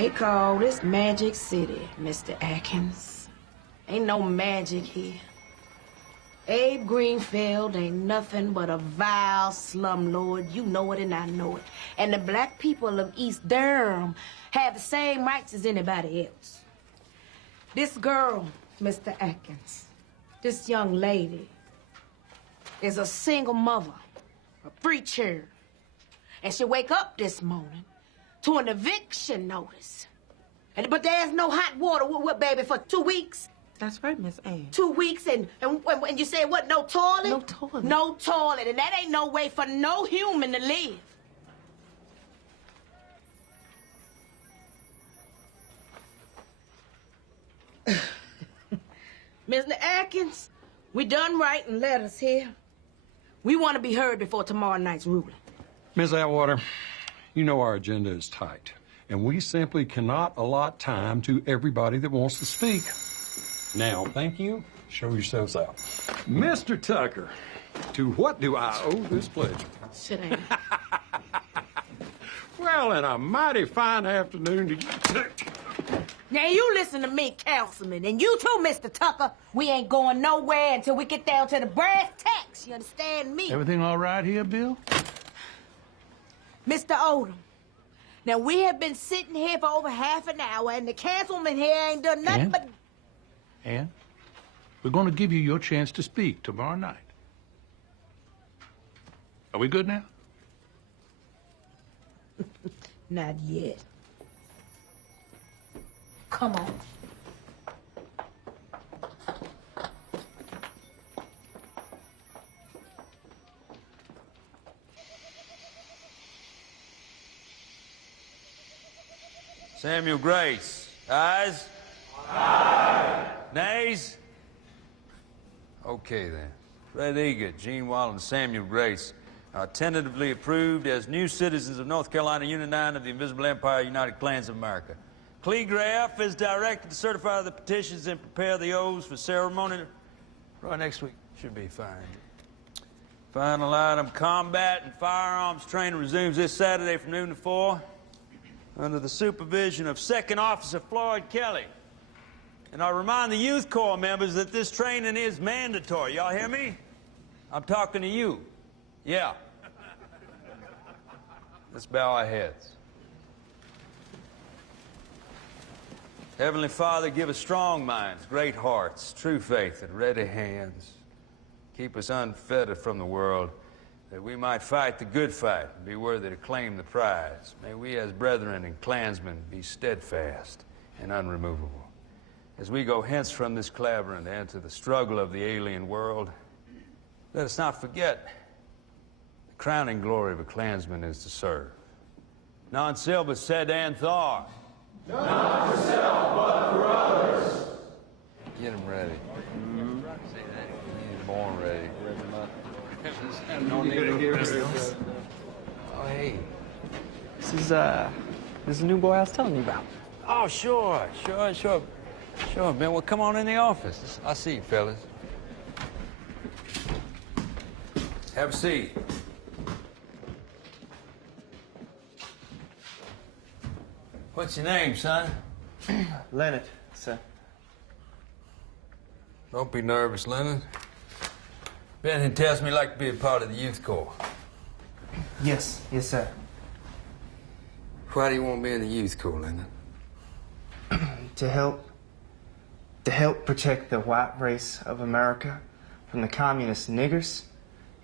They call this Magic City, Mr. Atkins. Ain't no magic here. Abe Greenfield ain't nothing but a vile slumlord. You know it and I know it. And the black people of East Durham have the same rights as anybody else. This girl, Mr. Atkins, this young lady, is a single mother, a free chair. And she wake up this morning to an eviction notice. But there's no hot water, baby, for 2 weeks. That's right, Miss Ann. 2 weeks, and you say what, no toilet? No toilet. No toilet, and that ain't no way for no human to live. Mr. Atkins, we done writing letters here. We want to be heard before tomorrow night's ruling. Ms. Atwater, you know our agenda is tight, and we simply cannot allot time to everybody that wants to speak. Now, thank you. Show yourselves out. Mr. Tucker, to what do I owe this pleasure? Sit down. Well, and a mighty fine afternoon to you too. Now, you listen to me, Councilman, and you too, Mr. Tucker. We ain't going nowhere until we get down to the brass tacks, you understand me? Everything all right here, Bill? Mr. Odom, now we have been sitting here for over half an hour, and the councilman here ain't done nothing but... Ann, we're going to give you your chance to speak tomorrow night. Are we good now? Not yet. Come on. Samuel Grace. Ayes? Aye. Nays? Okay, then. Fred Egan, Gene Wall, and Samuel Grace are tentatively approved as new citizens of North Carolina, Unit 9 of the Invisible Empire, United Klans of America. Clegraff is directed to certify the petitions and prepare the oaths for ceremony. Right next week. Should be fine. Final item, combat and firearms training resumes this Saturday from noon to 4 under the supervision of Second Officer Floyd Kelly. And I remind the Youth Corps members that this training is mandatory. Y'all hear me? I'm talking to you. Yeah. Let's bow our heads. Heavenly Father, give us strong minds, great hearts, true faith, and ready hands. Keep us unfettered from the world, that we might fight the good fight and be worthy to claim the prize. May we as brethren and clansmen be steadfast and unremovable. As we go hence from this clavering to enter the struggle of the alien world, let us not forget the crowning glory of a clansman is to serve. Non silva sed and Thar. Not for self, but for others. Get him ready. He's born ready. Oh, hey. This is the new boy I was telling you about. Oh, sure, man. Well, come on in the office. I'll see you, fellas. Have a seat. What's your name, son? Leonard, sir. Don't be nervous, Leonard. Benton tells me you'd like to be a part of the Youth Corps. Yes, sir. Why do you want to be in the Youth Corps, Leonard? To help protect the white race of America from the communist niggers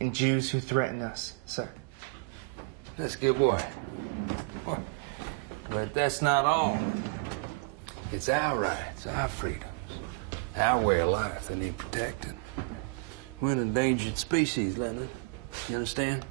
and Jews who threaten us, sir. That's a good boy. But that's not all. It's our rights, our freedoms, our way of life that need protected. We're an endangered species, Leonard. You understand?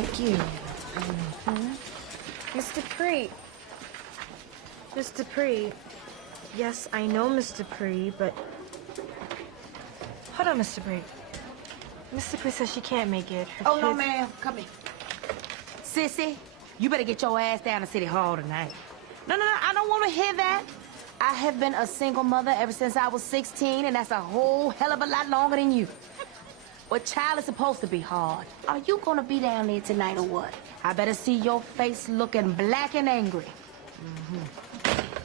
Thank you. Miss Dupree. Miss Dupree. Yes, I know Miss Dupree, but... Hold on, Miss Dupree. Miss Dupree says she can't make it. Her Oh, no, kids- ma'am. Come here. Sissy, you better get your ass down to City Hall tonight. No, I don't want to hear that. I have been a single mother ever since I was 16, and that's a whole hell of a lot longer than you. But child is supposed to be hard. Are you gonna be down there tonight or what? I better see your face looking black and angry.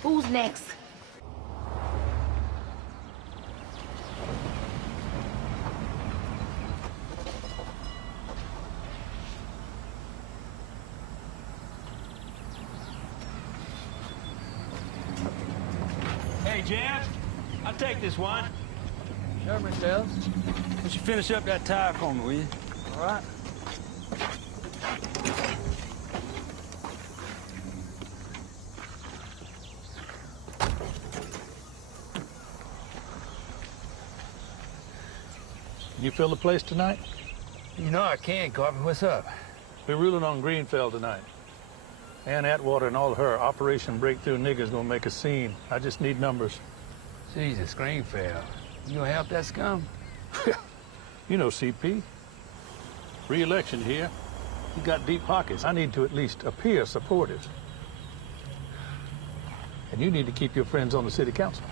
Who's next? Hey, Jan, I'll take this one. Sure, Mr. Ellis. Why don't you finish up that tire for me, will you? All right. You fill the place tonight? You know I can, Carver. What's up? We're ruling on Greenfeld tonight. Ann Atwater and all her Operation Breakthrough niggas gonna make a scene. I just need numbers. Jesus, Greenfeld. You gonna help that scum? You know CP. Re-election here. He got deep pockets. I need to at least appear supportive. And you need to keep your friends on the city council.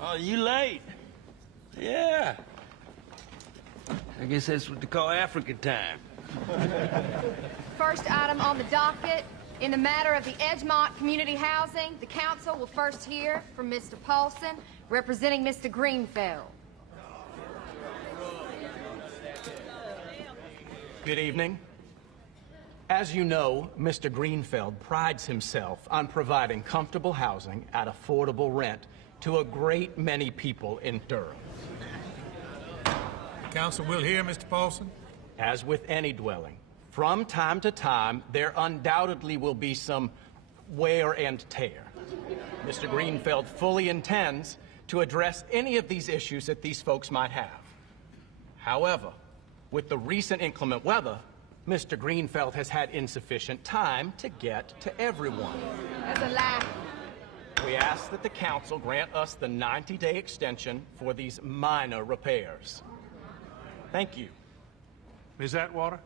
Oh, you late? Yeah. I guess that's what they call African time. First item on the docket, in the matter of the Edgemont Community Housing, the council will first hear from Mr. Paulson, representing Mr. Greenfeld. Good evening. As you know, Mr. Greenfeld prides himself on providing comfortable housing at affordable rent to a great many people in Durham. Council will hear, Mr. Paulson. As with any dwelling, from time to time, there undoubtedly will be some wear and tear. Mr. Greenfeld fully intends to address any of these issues that these folks might have. However, with the recent inclement weather, Mr. Greenfeld has had insufficient time to get to everyone. That's a lie. We ask that the council grant us the 90-day extension for these minor repairs. Thank you. Ms. Atwater?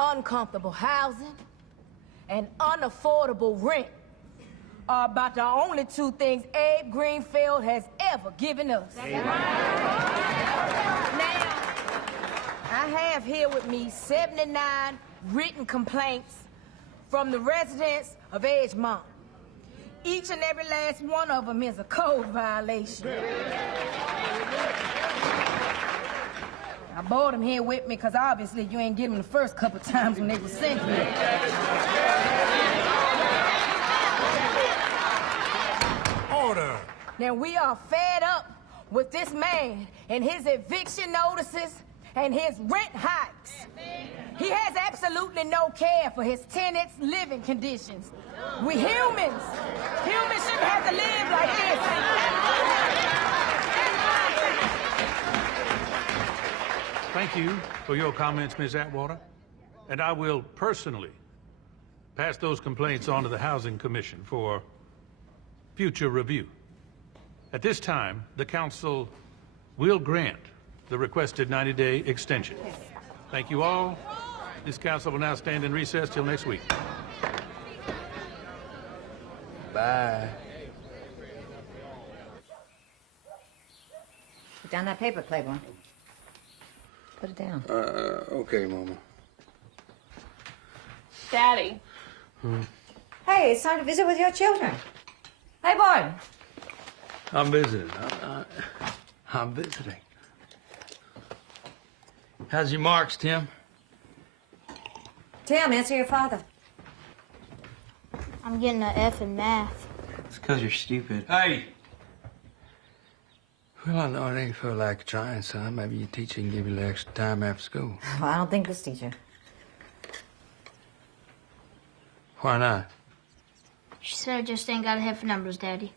Uncomfortable housing and unaffordable rent are about the only two things Abe Greenfeld has ever given us. Now, I have here with me 79 written complaints from the residents of Edgemont. Each and every last one of them is a code violation. I brought them here with me because obviously you ain't get them the first couple times when they were sent here. Order! Now, we are fed up with this man and his eviction notices and his rent hikes. He has absolutely no care for his tenants' living conditions. We humans. Humans shouldn't have to live like this. Thank you for your comments, Ms. Atwater. And I will personally pass those complaints on to the Housing Commission for future review. At this time, the council will grant the requested 90-day extension. Thank you all. This council will now stand in recess till next week. Bye. Put down that paper, Playboy. Put it down. Okay, Mama. Daddy. Hey, it's time to visit with your children. Hey, boy. I'm visiting. I'm visiting. How's your marks, Tim? Tim, answer your father. I'm getting an F in math. It's because you're stupid. Hey! Well, I know it ain't feel like trying, son. Maybe your teacher can give you a little extra time after school. Well, I don't think this teacher. Why not? She said I just ain't got a head for numbers, Daddy.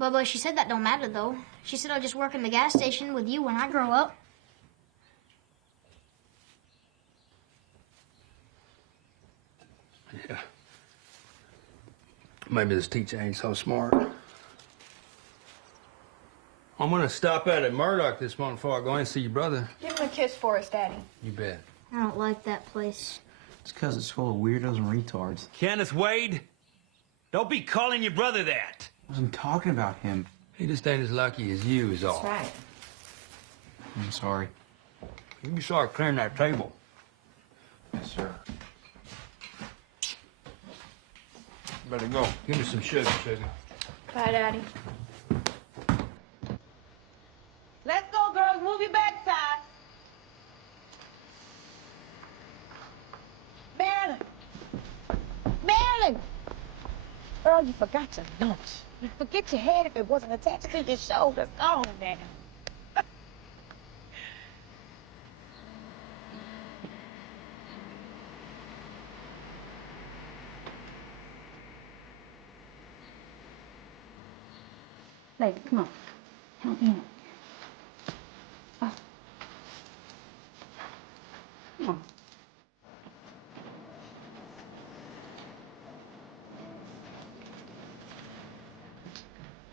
Bubba, she said that don't matter, though. She said I'll just work in the gas station with you when I grow up. Yeah. Maybe this teacher ain't so smart. I'm gonna stop out at Murdoch this morning before I go in and see your brother. Give him a kiss for us, Daddy. You bet. I don't like that place. It's because it's full of weirdos and retards. Kenneth Wade, don't be calling your brother that. I wasn't talking about him. He just ain't as lucky as you is all. That's right. I'm sorry. You can start clearing that table. Yes, sir. Better go. Give me some sugar. Bye, Daddy. Let's go, girls. Move your backside. Marilyn! Marilyn! Girl, you forgot your lunch. You'd forget your head if it wasn't attached to your shoulders. Go on now. Lady, come on. Help me out. Oh. Come on.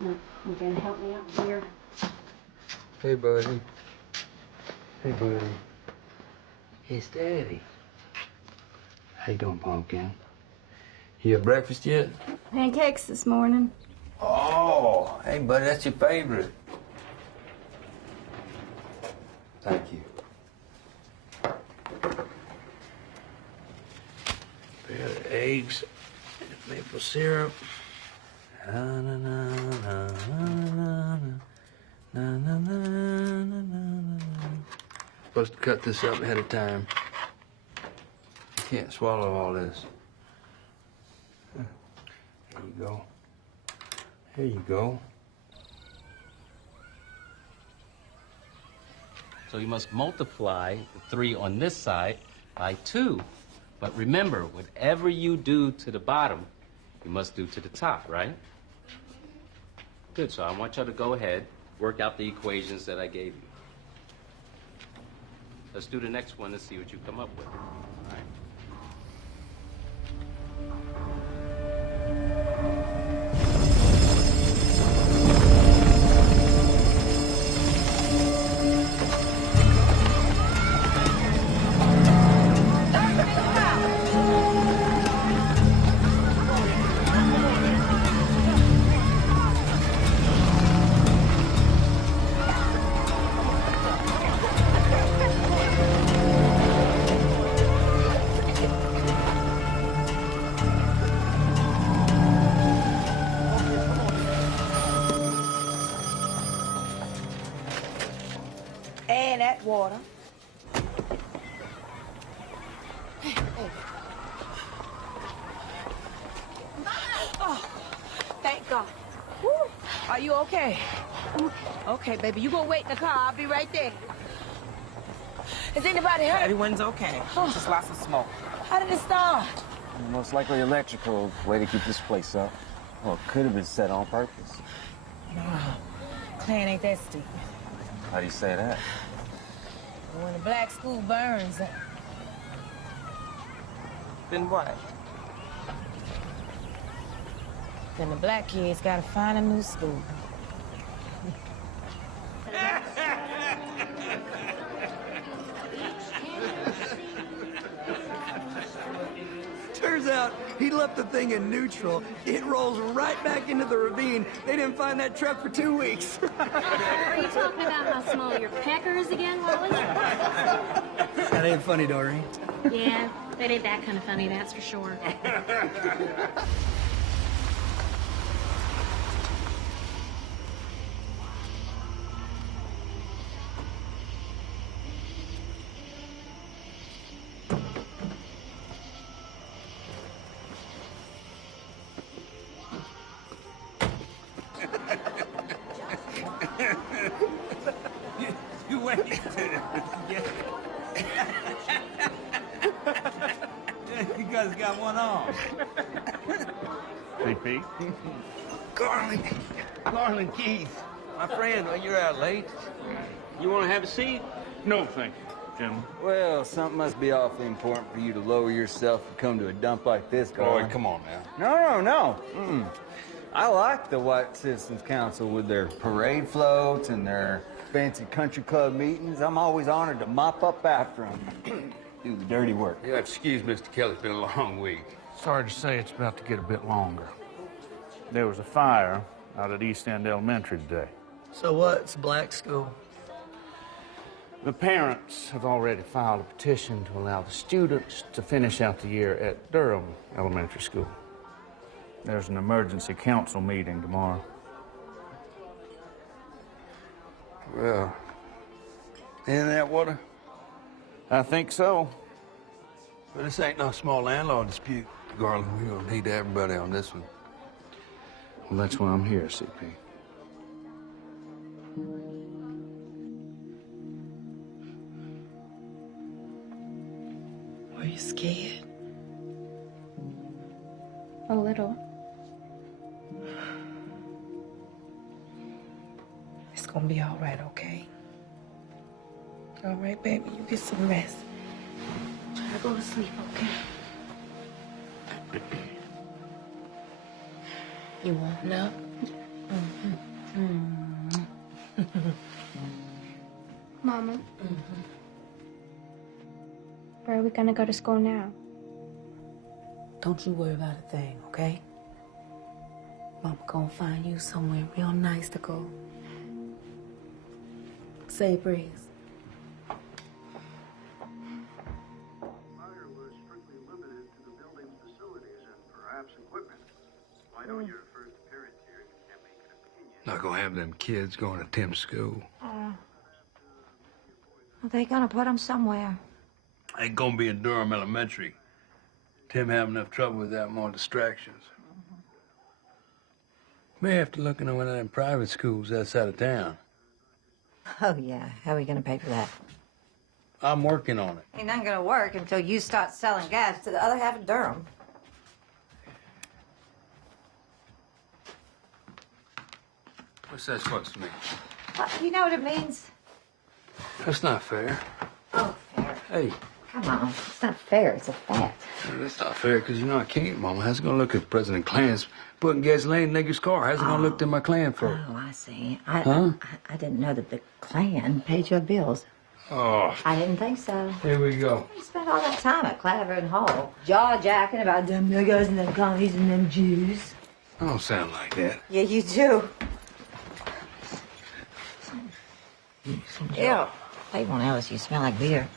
You gonna help me out here? Hey, buddy. Hey, buddy. It's Daddy. How you doing, Pumpkin? You have breakfast yet? Pancakes this morning. Oh, hey, buddy, that's your favorite. Thank you. Pair of eggs, maple syrup. Na, na, na, na, na, na, na, na, na, na, na. Supposed to cut this up ahead of time. You can't swallow all this. There you go. There you go. So you must multiply the 3 on this side by 2. But remember, whatever you do to the bottom, you must do to the top, right? Good, so I want y'all to go ahead, work out the equations that I gave you. Let's do the next one and see what you come up with. All right. And Atwater. Hey. Oh, thank God. Woo. Are you okay? Okay, baby. You go wait in the car. I'll be right there. Is anybody hurt? Everyone's okay. Just lots of smoke. How did it start? Most likely electrical. Way to keep this place up. Well, it could have been set on purpose. No. Klan ain't that stupid. How do you say that? When the black school burns. Then what? Then the black kids gotta find a new school. Turns out he left the thing in neutral. It rolls right back into the ravine. They didn't find that truck for 2 weeks. Are you talking about how small your pecker is again, Wally? That ain't funny, Doreen. Yeah, that ain't that kind of funny, that's for sure. You wait. You guys got one on. CP? Garland Keith. My friend, well, you're out late. You want to have a seat? No, thank you, gentlemen. Well, something must be awfully important for you to lower yourself and come to a dump like this, Garland. Come on now. No. I like the White Citizens Council with their parade floats and their fancy country club meetings. I'm always honored to mop up after them. Do the dirty work. You'll have to excuse Mr. Kelly. It's been a long week. Sorry to say it's about to get a bit longer. There was a fire out at East End Elementary today. So what? It's a black school. The parents have already filed a petition to allow the students to finish out the year at Durham Elementary School. There's an emergency council meeting tomorrow. Well, in Atwater? I think so. But this ain't no small landlord dispute, Garland. We're gonna need everybody on this one. Well, that's why I'm here, CP. Were you scared? A little. It's gonna be all right, okay? All right, baby, you get some rest. Try to go to sleep, okay? You want up? Mama. Where are we gonna go to school now? Don't you worry about a thing, okay? Mama gonna find you somewhere real nice to go. Say, Breeze. Fire was strictly limited to the building's facilities and perhaps equipment. I know your first appearance here. You can't make an opinion. Not gonna have them kids going to Tim's school. They're gonna put them somewhere. Ain't gonna be in Durham Elementary. Tim have enough trouble with that, more distractions. May have to look into one of them private schools outside of town. Oh, yeah. How are we gonna pay for that? I'm working on it. Ain't nothing gonna work until you start selling gas to the other half of Durham. What's that supposed to mean? Well, you know what it means? That's not fair. Oh, fair. Hey. Come on. It's not fair. It's a fact. That's not fair, because you know I can't, Mama. How's it gonna look if President Klan's putting gasoline in nigger's car? How's it gonna look to my Klan folk? Oh, I see. Huh? I didn't know that the Klan paid your bills. Oh. I didn't think so. Here we go. You spent all that time at Clavering Hall, jaw-jacking about them niggers and them commies and them Jews. I don't sound like that. Yeah, you do. Ew. They won't Ellis. You smell like beer.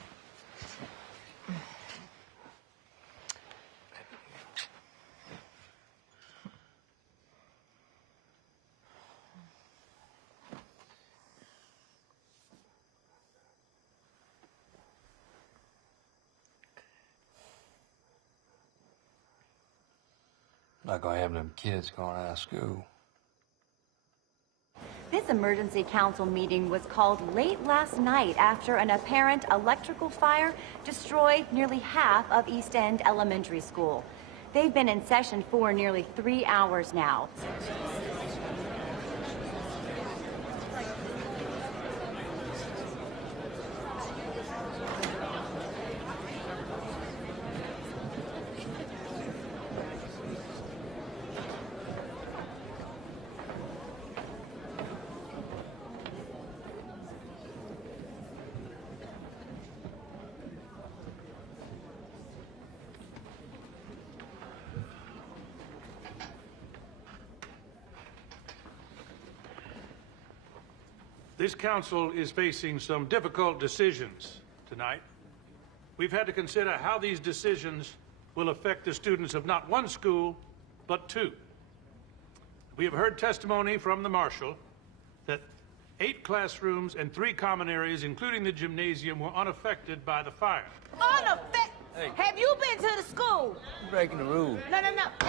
Not gonna have them kids going out of school. This emergency council meeting was called late last night after an apparent electrical fire destroyed nearly half of East End Elementary School. They've been in session for nearly 3 hours now. This council is facing some difficult decisions tonight. We've had to consider how these decisions will affect the students of not one school, but 2. We have heard testimony from the marshal that 8 classrooms and 3 common areas, including the gymnasium, were unaffected by the fire. Hey. Have you been to the school? You're breaking the rules. No. Ain't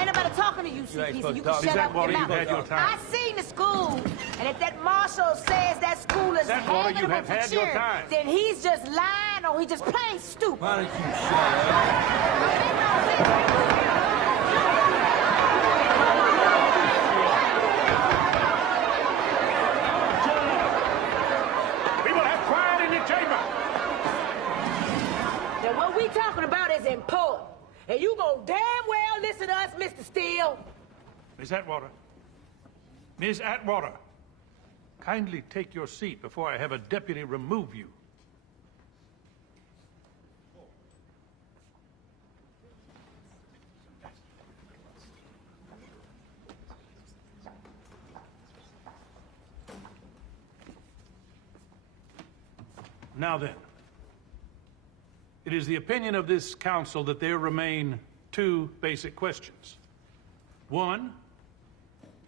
nobody talking to you, You ain't CP, so supposed you to can talk. shut Is that up Water, your you've mouth. had your time. I seen the school, and if that marshal says that school is That Water, you habitable have for had your children, time. then he's just lying or he just plain stupid. Why don't you shut up? We will have quiet in the chamber. Now, what we talking about is important. And you gonna damn well listen to us, Mr. Steele. Miss Atwater. Miss Atwater. Kindly take your seat before I have a deputy remove you. Now then, it is the opinion of this council that there remain two basic questions. One,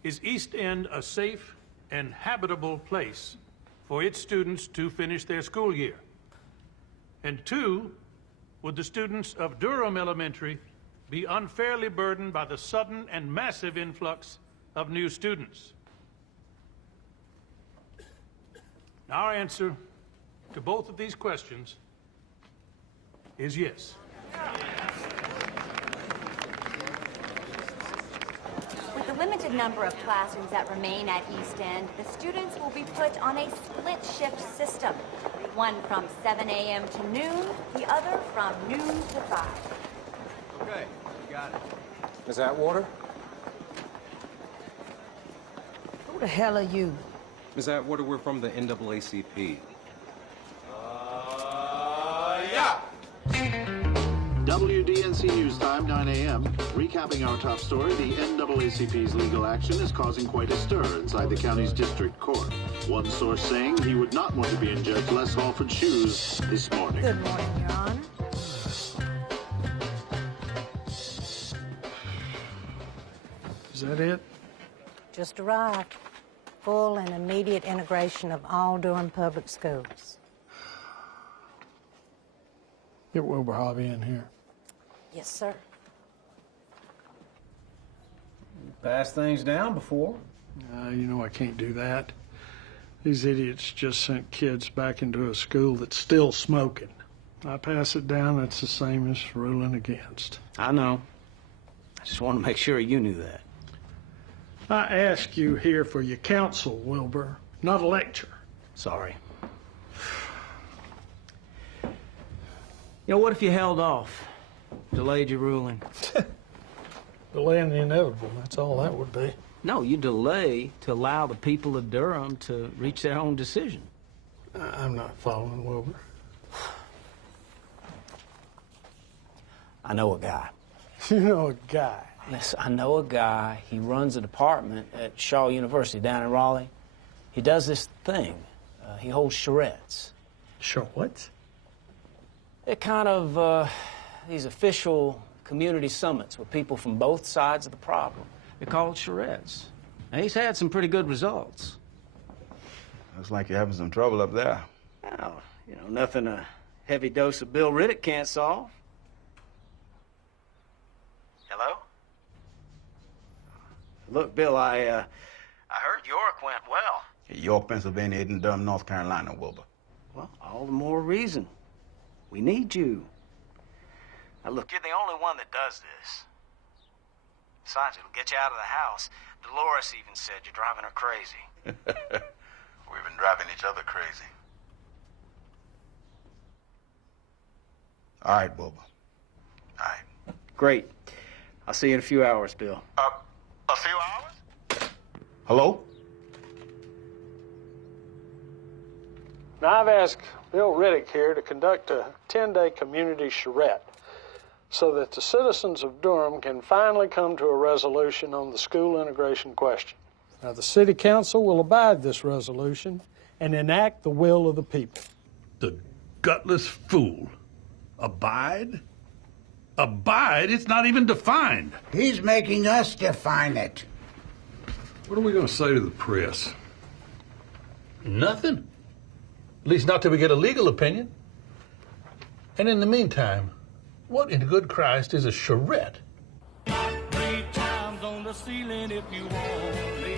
is East End a safe and habitable place for its students to finish their school year? And two, would the students of Durham Elementary be unfairly burdened by the sudden and massive influx of new students? Our answer to both of these questions is yes. With the limited number of classrooms that remain at East End, the students will be put on a split shift system. One from 7 a.m. to noon, the other from noon to 5. Okay, got it. Ms. Atwater? Who the hell are you? Ms. Atwater, we're from the NAACP. WDNC News Time, 9 a.m. Recapping our top story, the NAACP's legal action is causing quite a stir inside the county's district court. One source saying he would not want to be in Judge Les Halford's shoes this morning. Good morning, Your Honor. Is that it? Just arrived. Full and immediate integration of all Durham public schools. Get Wilbur Hobby in here. Yes, sir. Passed things down before. You know I can't do that. These idiots just sent kids back into a school that's still smoking. I pass it down, that's the same as ruling against. I know. I just want to make sure you knew that. I ask you here for your counsel, Wilbur, not a lecture. Sorry. You know, what if you held off? Delayed your ruling? Delaying the inevitable, that's all that would be. No, you delay to allow the people of Durham to reach their own decision. I'm not following, Wilbur. I know a guy. You know a guy? Yes, I know a guy. He runs a department at Shaw University down in Raleigh. He does this thing. He holds charrettes. Charrettes? They're kind of these official community summits with people from both sides of the problem. They're called charrettes. Now, he's had some pretty good results. Looks like you're having some trouble up there. Well, you know, nothing a heavy dose of Bill Riddick can't solve. Hello? Look, Bill, I heard York went well. York, Pennsylvania isn't Durham, North Carolina, Wilbur. Well, all the more reason. We need you. Now, look, you're the only one that does this. Besides, it'll get you out of the house. Dolores even said you're driving her crazy. We've been driving each other crazy. All right, Wilbur. All right. Great. I'll see you in a few hours, Bill. A few hours? Hello? Now, I've asked Bill Riddick here to conduct a 10-day community charrette so that the citizens of Durham can finally come to a resolution on the school integration question. Now, the city council will abide this resolution and enact the will of the people. The gutless fool. Abide? Abide? It's not even defined. He's making us define it. What are we going to say to the press? Nothing. At least not till we get a legal opinion. And in the meantime, What in good Christ is a charrette? 3 times on the ceiling if you want me.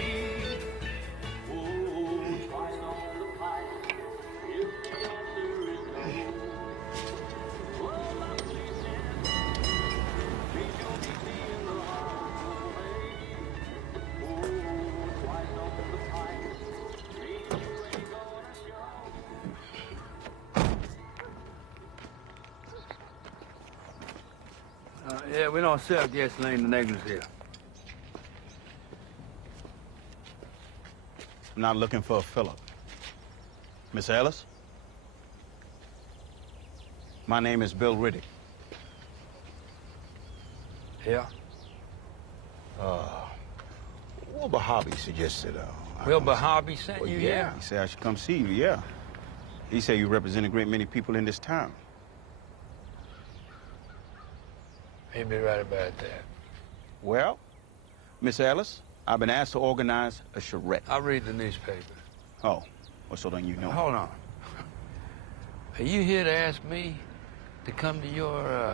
Yeah, we don't sell gasoline to niggers here. I'm not looking for a Philip. Miss Ellis? My name is Bill Riddick. Yeah? Wilbur Hobby suggested, Wilbur Hobby sent well, you yeah, here? he said I should come see you, yeah. He said you represent a great many people in this town. He'd be right about that. Well, Miss Ellis, I've been asked to organize a charrette. I read the newspaper. Oh, well, so then you know. Hold on. Are you here to ask me to come to your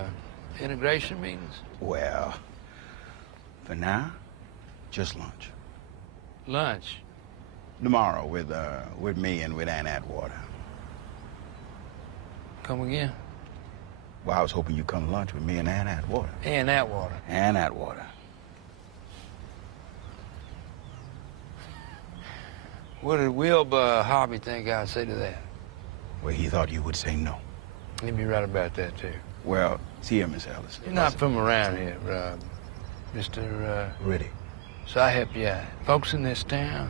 integration meetings? Well, for now, just lunch. Lunch? Tomorrow with me and with Ann Atwater. Come again? Well, I was hoping you'd come to lunch with me and Ann Atwater. Ann Atwater? Ann Atwater. What did Wilbur Hobby think I'd say to that? Well, he thought you would say no. He'd be right about that, too. Well, see here, Miss Ellis. You're not from around here, Mr. Riddick. So I help you out. Folks in this town,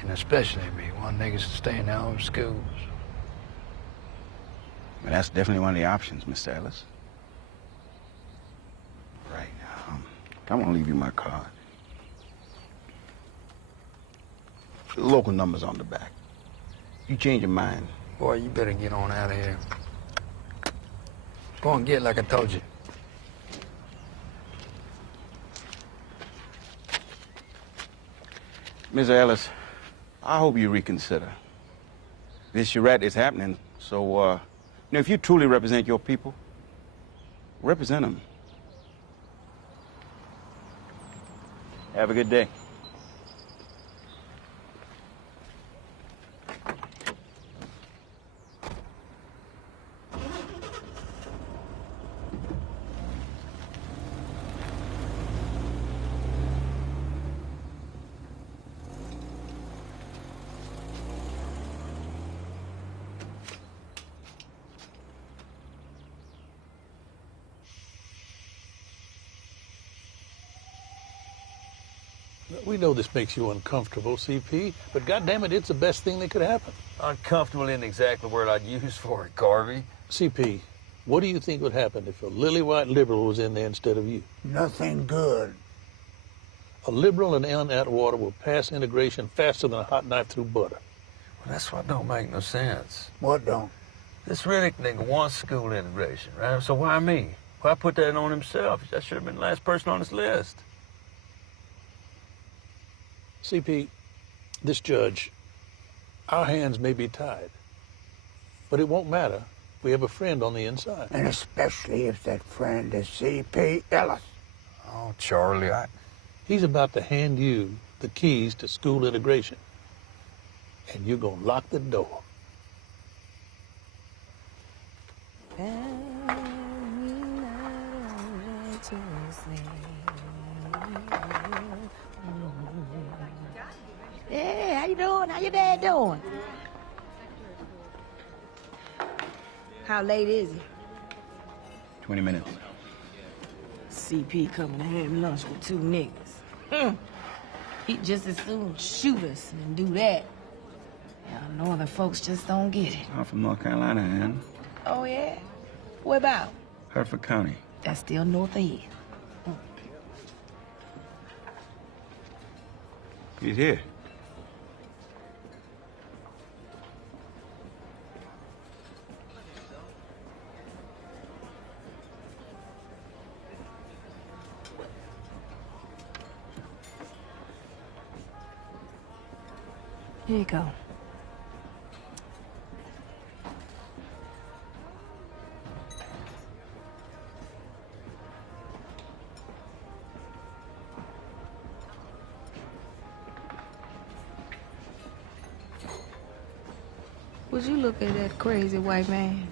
and especially me, want niggas to stay in their own schools. Well, that's definitely one of the options, Mr. Ellis. Right. I want to leave you my card. The local number's on the back. You change your mind. Boy, you better get on out of here. Go and get like I told you. Miss Ellis, I hope you reconsider. This charrette is happening, so, if you truly represent your people, represent them. Have a good day. We know this makes you uncomfortable, CP, but goddammit, it's the best thing that could happen. Uncomfortable isn't exactly the word I'd use for it, Garvey. CP, what do you think would happen if a lily-white liberal was in there instead of you? Nothing good. A liberal and Ann Atwater will pass integration faster than a hot knife through butter. Well, that's what don't make no sense. What don't? This Riddick nigga wants school integration, right? So why me? Why put that on himself? That should have been the last person on his list. CP, this judge, our hands may be tied, but it won't matter. We have a friend on the inside. And especially if that friend is C.P. Ellis. Oh, Charlie, He's about to hand you the keys to school integration, and you're gonna lock the door. Hey, how you doing? How your dad doing? How late is it? 20 minutes. CP coming to have lunch with two niggas. He'd just as soon shoot us than do that. Y'all northern folks just don't get it. I'm from North Carolina, Ann. Oh, yeah? Where about? Hertford County. That's still north of here. He's here. Here you go. Would you look at that crazy white man?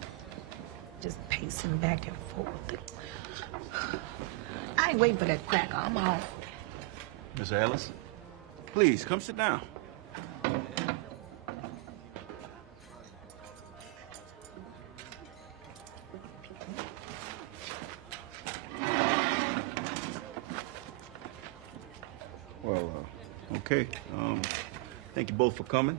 Just pacing back and forth. I ain't waiting for that cracker. I'm on. Mr. Ellis, please, come sit down. Well, okay. Thank you both for coming.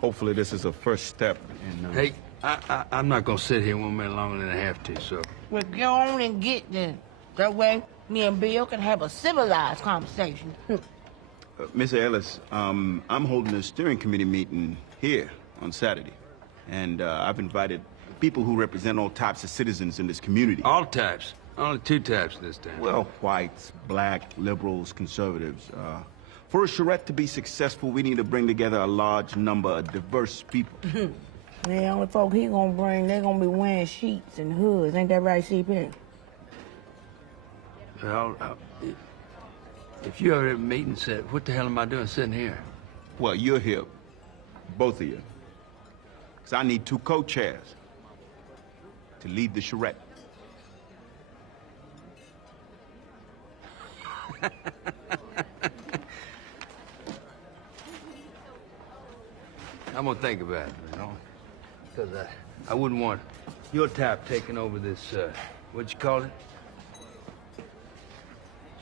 Hopefully this is a first step in... Hey, I'm not gonna sit here 1 minute longer than I have to, so... Well, go on and get then. That way, me and Bill can have a civilized conversation. Mr. Ellis, I'm holding a steering committee meeting here on Saturday. And I've invited people who represent all types of citizens in this community. All types? Only 2 types this time. Well, whites, black, liberals, conservatives. For a charrette to be successful, we need to bring together a large number of diverse people. The only folk he gonna bring, they gonna be wearing sheets and hoods. Ain't that right, CP? Well, if you ever at a meeting said, what the hell am I doing sitting here? Well, you're here, both of you. Because I need 2 co-chairs to lead the charrette. I'm gonna think about it, you know? Because I wouldn't want your type taking over this, what'd you call it?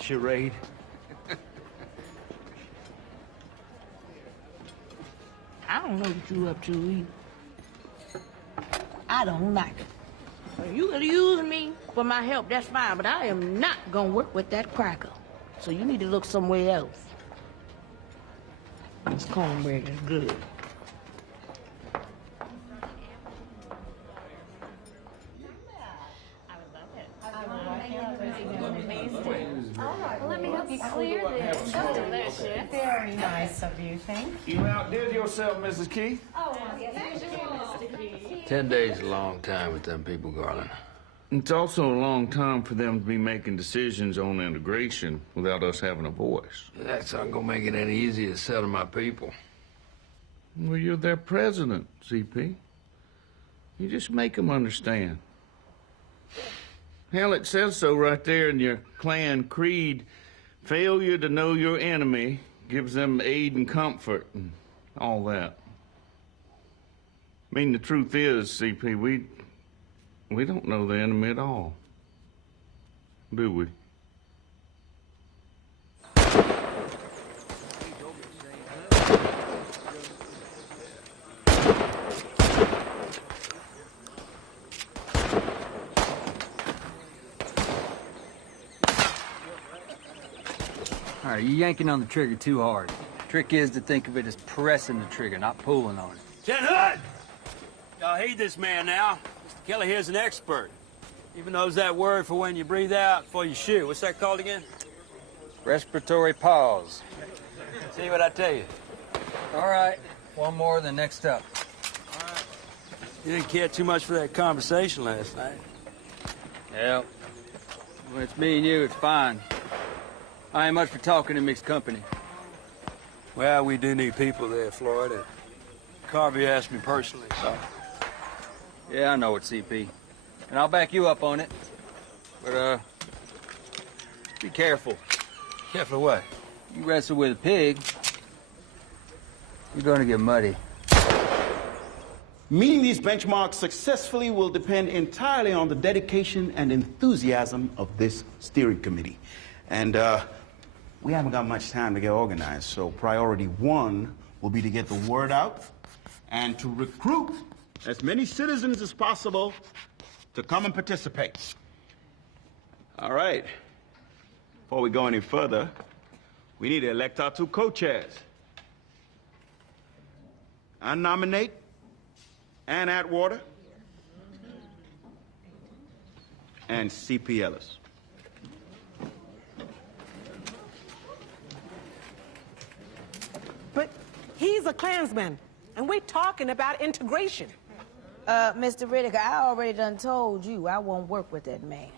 Charade? I don't know what you up to either. I don't like it. You can use me for my help, that's fine, but I am not gonna work with that cracker. So you need to look somewhere else. This cornbread is good. Well, let me help you clear this. That's delicious. Very nice of you, thank you. You outdid yourself, Mrs. Key. Oh, yes, thank you, Mr. Key. 10 days is a long time with them people, Garland. It's also a long time for them to be making decisions on integration without us having a voice. That's not gonna make it any easier to settle my people. Well, you're their president, CP. You just make them understand. Hell, it says so right there in your Klan creed. Failure to know your enemy gives them aid and comfort and all that. I mean, the truth is, CP, we don't know the enemy at all, do we? All right, you're yanking on the trigger too hard. Trick is to think of it as pressing the trigger, not pulling on it. Jen Hood! Y'all heed this man now. Mr. Kelly here's an expert. Even knows that word for when you breathe out before you shoot. What's that called again? Respiratory pause. See what I tell you. All right, one more, then next up. You didn't care too much for that conversation last night. Yeah. When it's me and you, it's fine. I ain't much for talking in mixed company. Well, we do need people there, Floyd. Carvey asked me personally, so... Yeah, I know it, CP. And I'll back you up on it. But, be careful. Careful of what? You wrestle with a pig, you're gonna get muddy. Meeting these benchmarks successfully will depend entirely on the dedication and enthusiasm of this steering committee. And, we haven't got much time to get organized, so priority 1 will be to get the word out and to recruit as many citizens as possible to come and participate. All right. Before we go any further, we need to elect our 2 co-chairs. I nominate Ann Atwater and C.P. Ellis. But he's a Klansman, and we're talking about integration. Mr. Riddick, I already done told you I won't work with that man.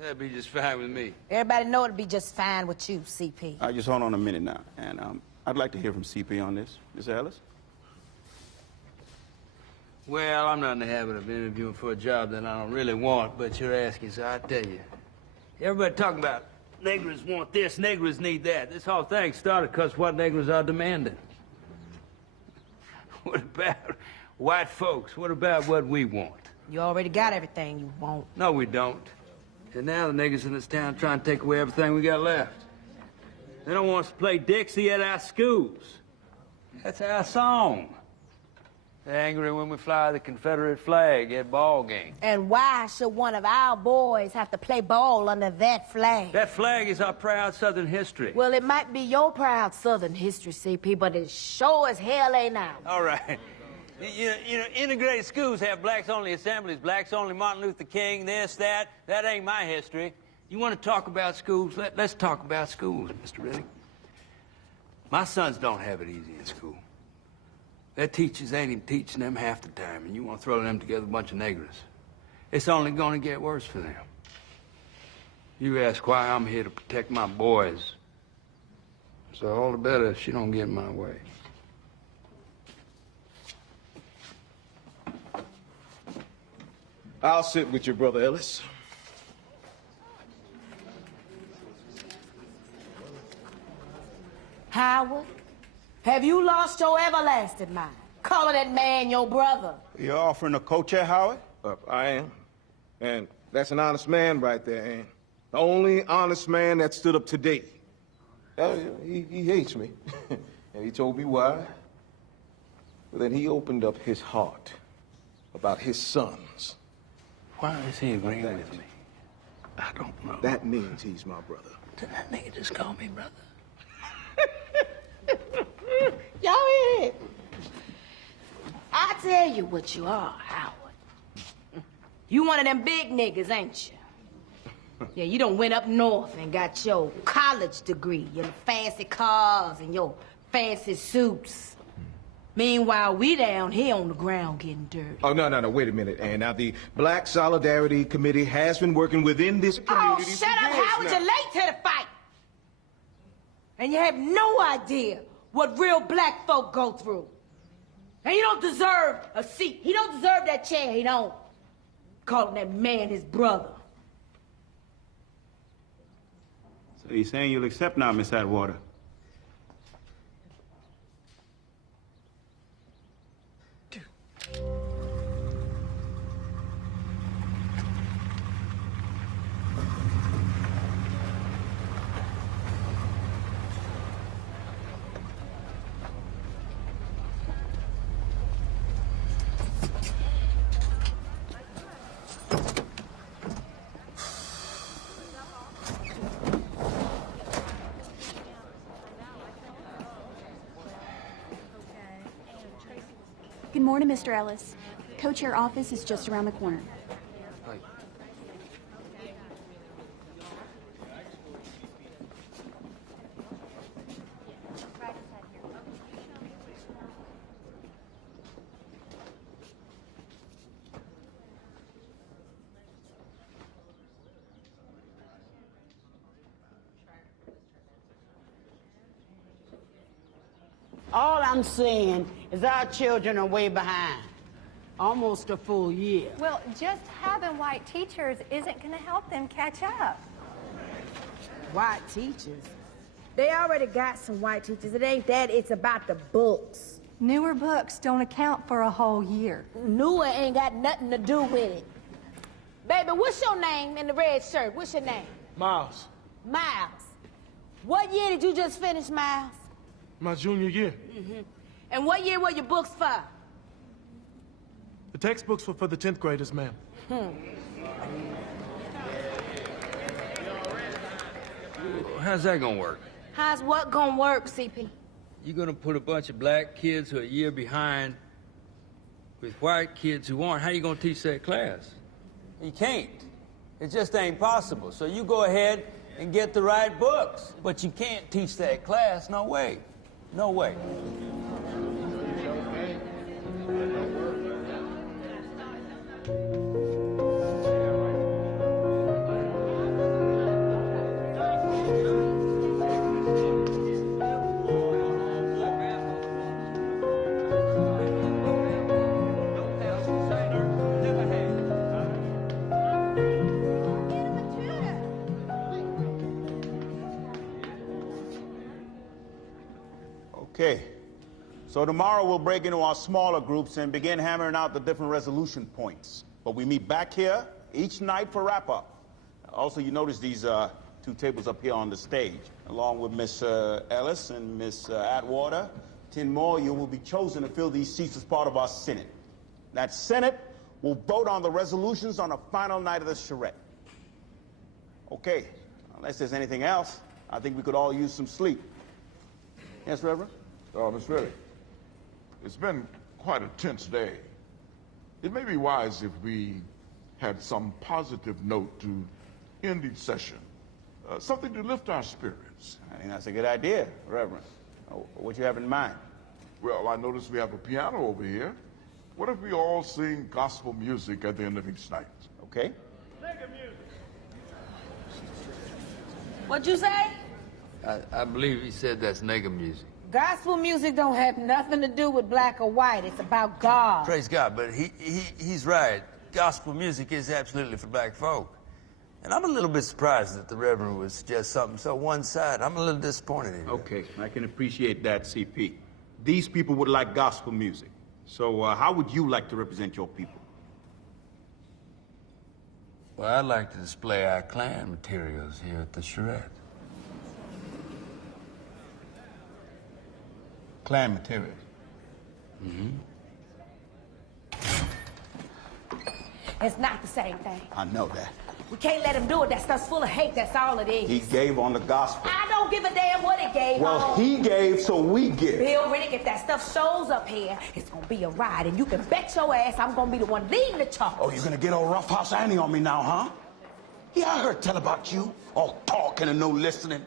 That'd be just fine with me. Everybody know it'll be just fine with you, CP. All right, just hold on a minute now. And I'd like to hear from CP on this. Mr. Ellis? Well, I'm not in the habit of interviewing for a job that I don't really want, but you're asking, so I tell you. Everybody talking about Negroes want this, Negroes need that. This whole thing started because what Negroes are demanding. What about white folks? What about what we want? You already got everything you want. No, we don't. And now the niggas in this town trying to take away everything we got left. They don't want us to play Dixie at our schools. That's our song. They're angry when we fly the Confederate flag at ball games. And why should one of our boys have to play ball under that flag? That flag is our proud Southern history. Well, it might be your proud Southern history, CP, but it sure as hell ain't ours. All right. You know, integrated schools have blacks-only assemblies, blacks-only Martin Luther King, this, that. That ain't my history. You want to talk about schools? Let's talk about schools, Mr. Riddick. My sons don't have it easy in school. Their teachers ain't even teaching them half the time, and you want to throw them together with a bunch of niggers. It's only going to get worse for them. You ask why I'm here to protect my boys. So all the better if she don't get in my way. I'll sit with your brother Ellis. Howard, have you lost your everlasting mind? Calling that man your brother. You're offering a co-chair, Howard? I am. And that's an honest man right there, Ann. The only honest man that stood up today. He hates me. And he told me why. But then he opened up his heart about his sons. Why is he agreeing with me? I don't know. That means he's my brother. Did that nigga just call me brother? Y'all hear it? I tell you what you are, Howard. You one of them big niggas, ain't you? Yeah, you done went up north and got your college degree, your fancy cars and your fancy suits. Meanwhile, we down here on the ground getting dirty. Oh, no, wait a minute, Ann. Now, the Black Solidarity Committee has been working within this community. Oh, shut up, Howard, you're late to the fight. And you have no idea what real black folk go through. And you don't deserve a seat. He don't deserve that chair, he don't. Calling that man his brother. So you're saying you'll accept now, Miss Atwater? Good morning, Mr. Ellis. Co-chair office is just around the corner. All I'm saying is our children are way behind. Almost a full year. Well, just having white teachers isn't going to help them catch up. White teachers? They already got some white teachers. It ain't that, it's about the books. Newer books don't account for a whole year. Newer ain't got nothing to do with it. Baby, what's your name in the red shirt? What's your name? Miles. Miles. What year did you just finish, Miles? My junior year. Mm-hmm. And what year were your books for? The textbooks were for the 10th graders, ma'am. How's that gonna work? How's what gonna work, CP? You gonna put a bunch of black kids who are a year behind with white kids who aren't? How you gonna teach that class? You can't. It just ain't possible. So you go ahead and get the right books. But you can't teach that class. No way. No way. Okay. So tomorrow we'll break into our smaller groups and begin hammering out the different resolution points. But we meet back here each night for wrap-up. Also, you notice these two tables up here on the stage, along with Miss Ellis and Miss Atwater. 10 more, you will be chosen to fill these seats as part of our Senate. That Senate will vote on the resolutions on the final night of the charrette. Okay, unless there's anything else, I think we could all use some sleep. Yes, Reverend? Miss Reddick, it's been quite a tense day. It may be wise if we had some positive note to end each session. Something to lift our spirits. I think that's a good idea, Reverend. What you have in mind? Well, I notice we have a piano over here. What if we all sing gospel music at the end of each night? Okay. What'd you say? I believe he said that's nigger music. Gospel music don't have nothing to do with black or white. It's about God. Praise God, but he's right. Gospel music is absolutely for black folk. And I'm a little bit surprised that the Reverend would suggest something so one-sided. I'm a little disappointed in you. Okay, I can appreciate that, CP. These people would like gospel music. So how would you like to represent your people? Well, I'd like to display our Klan materials here at the charrette. Klan materials? Mm-hmm. It's not the same thing. I know that. We can't let him do it. That stuff's full of hate. That's all it is. He gave on the gospel. I don't give a damn what he gave Well, on. he gave, so we give. Bill Riddick, if that stuff shows up here, it's gonna be a riot, and you can bet your ass I'm gonna be the one leading the charge. Oh, you're gonna get all roughhouse Annie on me now, huh? Yeah, I heard tell about you. All talking and no listening.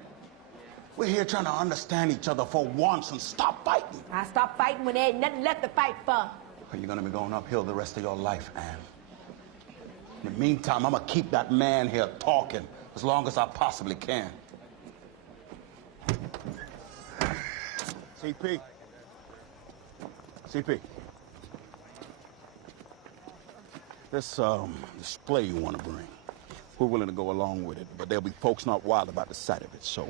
We're here trying to understand each other for once and stop fighting. I stop fighting when there ain't nothing left to fight for. Or you're gonna be going uphill the rest of your life, Ann. In the meantime, I'm gonna keep that man here talking as long as I possibly can. CP. CP. This display you want to bring, we're willing to go along with it, but there'll be folks not wild about the sight of it, so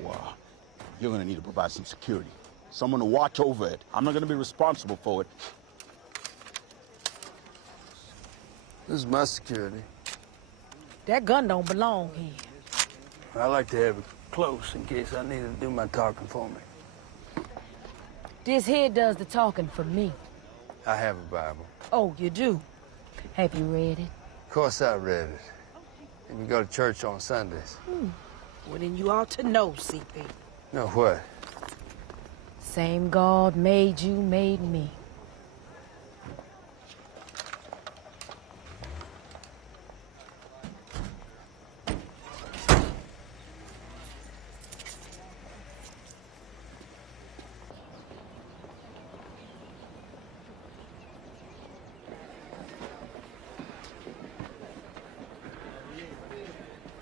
you're gonna need to provide some security. Someone to watch over it. I'm not gonna be responsible for it. This is my security. That gun don't belong here. I like to have it close in case I need to do my talking for me. This here does the talking for me. I have a Bible. Oh, you do? Have you read it? Of course I read it. And we go to church on Sundays. Well, then you ought to know, CP. No, what? Same God made you, made me.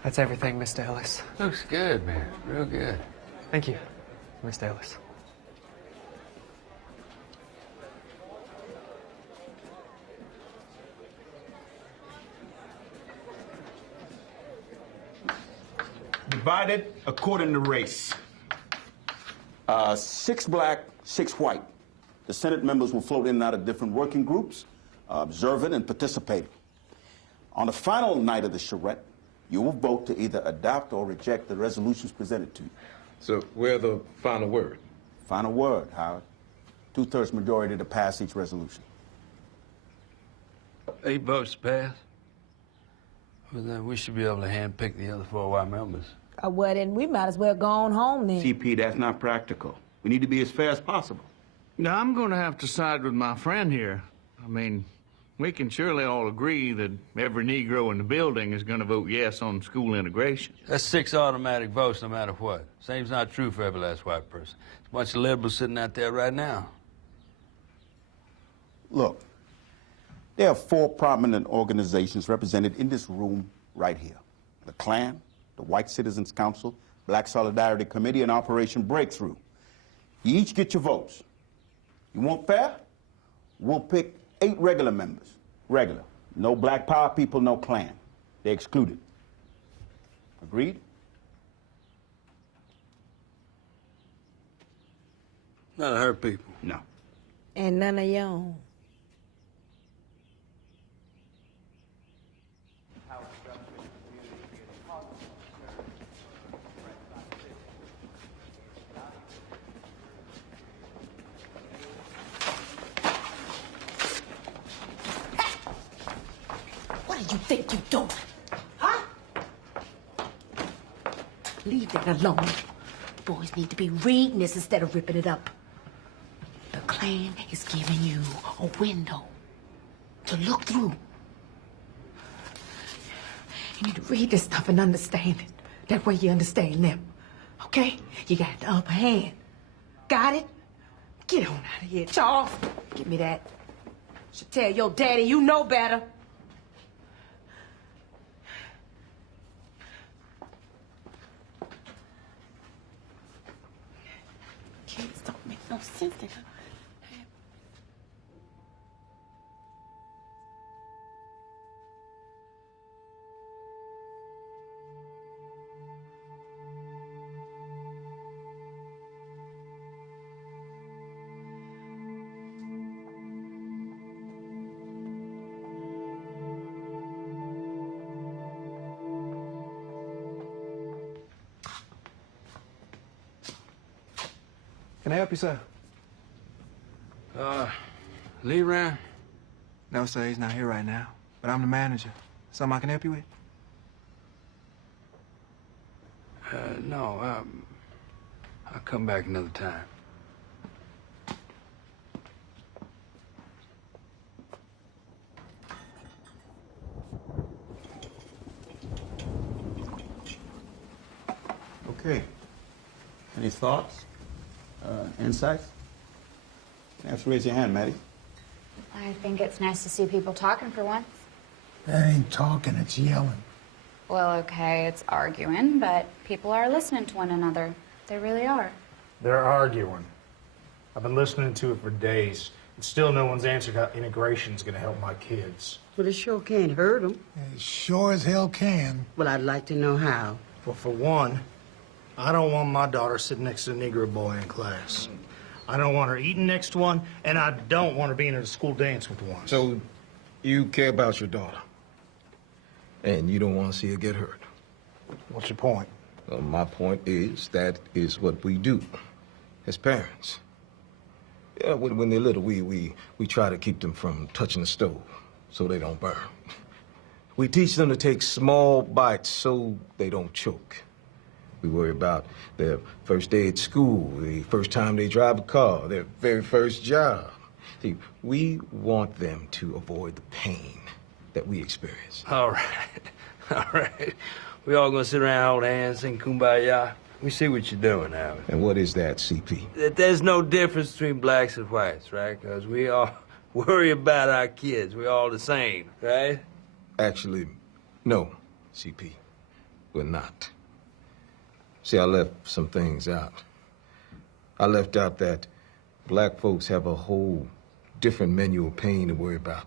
That's everything, Mr. Ellis. Looks good, man. Real good. Thank you, Mr. Ellis. Divided according to race. 6 black, 6 white. The Senate members will float in and out of different working groups, observing and participating. On the final night of the charrette, you will vote to either adopt or reject the resolutions presented to you. So we're the final word? Final word, Howard. 2/3 majority to pass each resolution. 8 votes to pass? Well, then we should be able to handpick the other 4 white members. Well, then we might as well go on home then. CP, that's not practical. We need to be as fair as possible. Now, I'm going to have to side with my friend here. I mean, we can surely all agree that every Negro in the building is going to vote yes on school integration. That's 6 automatic votes no matter what. Same's not true for every last white person. There's a bunch of liberals sitting out there right now. Look, there are 4 prominent organizations represented in this room right here. The Klan, the White Citizens Council, Black Solidarity Committee, and Operation Breakthrough. You each get your votes. You want fair? We'll pick 8 regular members. Regular. No Black Power people, no Klan. They're excluded. Agreed? None of her people. No. And none of y'all. What do you think you're doing? Huh? Leave that alone. Boys need to be reading this instead of ripping it up. The Klan is giving you a window to look through. You need to read this stuff and understand it. That way you understand them. Okay? You got the upper hand. Got it? Get on out of here, Charles. Give me that. Should tell your daddy you know better. Kids don't make no sense. They don't. Can I help you, sir? Lee around? No, sir, he's not here right now. But I'm the manager. Something I can help you with? No, I'll come back another time. Okay. Any thoughts? Insights? Perhaps raise your hand, Maddie. I think it's nice to see people talking for once. That ain't talking, it's yelling. Well, okay, it's arguing, but people are listening to one another. They really are. They're arguing. I've been listening to it for days, and still no one's answered how integration's gonna help my kids. Well, it sure can't hurt them. It sure as hell can. Well, I'd like to know how. Well, for one, I don't want my daughter sitting next to a Negro boy in class. I don't want her eating next to one, and I don't want her being at a school dance with one. So, you care about your daughter, and you don't want to see her get hurt. What's your point? Well, my point is that is what we do as parents. Yeah, when they're little, we try to keep them from touching the stove so they don't burn. We teach them to take small bites so they don't choke. We worry about their first day at school, the first time they drive a car, their very first job. See, we want them to avoid the pain that we experience. All right. All right. We all gonna sit around, hold hands, sing Kumbaya. We see what you're doing, Howard. And what is that, CP? That there's no difference between blacks and whites, right? Because we all worry about our kids. We're all the same, right? Actually, no, CP. We're not. See, I left some things out. I left out that black folks have a whole different menu of pain to worry about.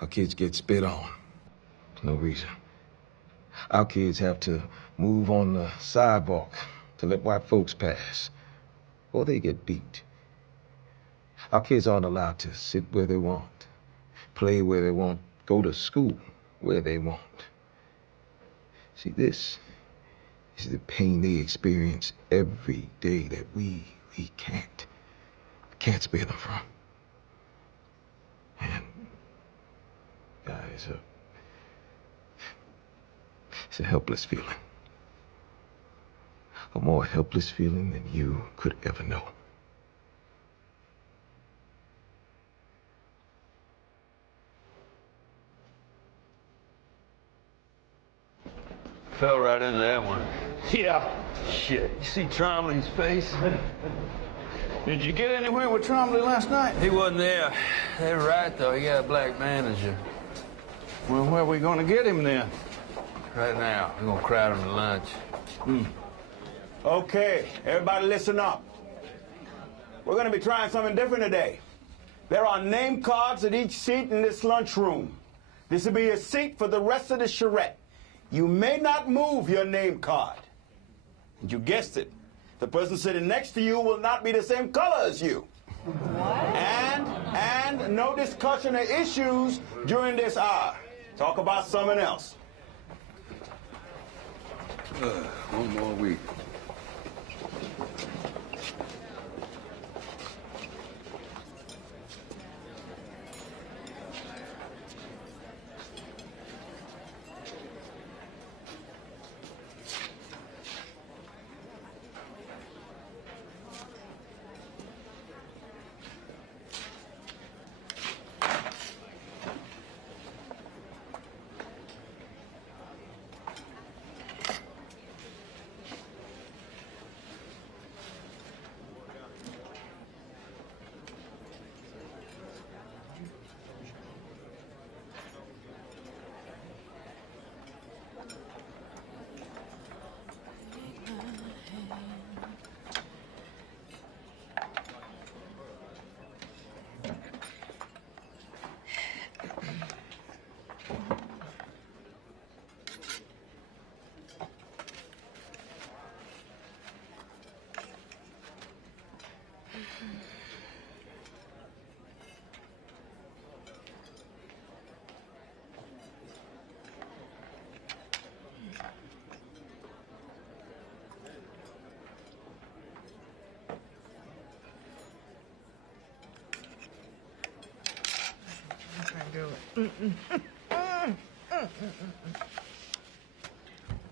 Our kids get spit on for no reason. Our kids have to move on the sidewalk to let white folks pass, or they get beat. Our kids aren't allowed to sit where they want, play where they want, go to school where they want. See, this is the pain they experience every day that we can't spare them from. And, guys, it's a helpless feeling. A more helpless feeling than you could ever know. Fell right into that one. Yeah. Shit. You see Trombley's face? Did you get anywhere with Trombley last night? He wasn't there. They're right, though. He got a black manager. Well, where are we going to get him then? Right now. We're going to crowd him to lunch. Okay, everybody listen up. We're going to be trying something different today. There are name cards at each seat in this lunchroom. This will be a seat for the rest of the charrette. You may not move your name card. You guessed it. The person sitting next to you will not be the same color as you. What? And no discussion of issues during this hour. Talk about something else. One more week.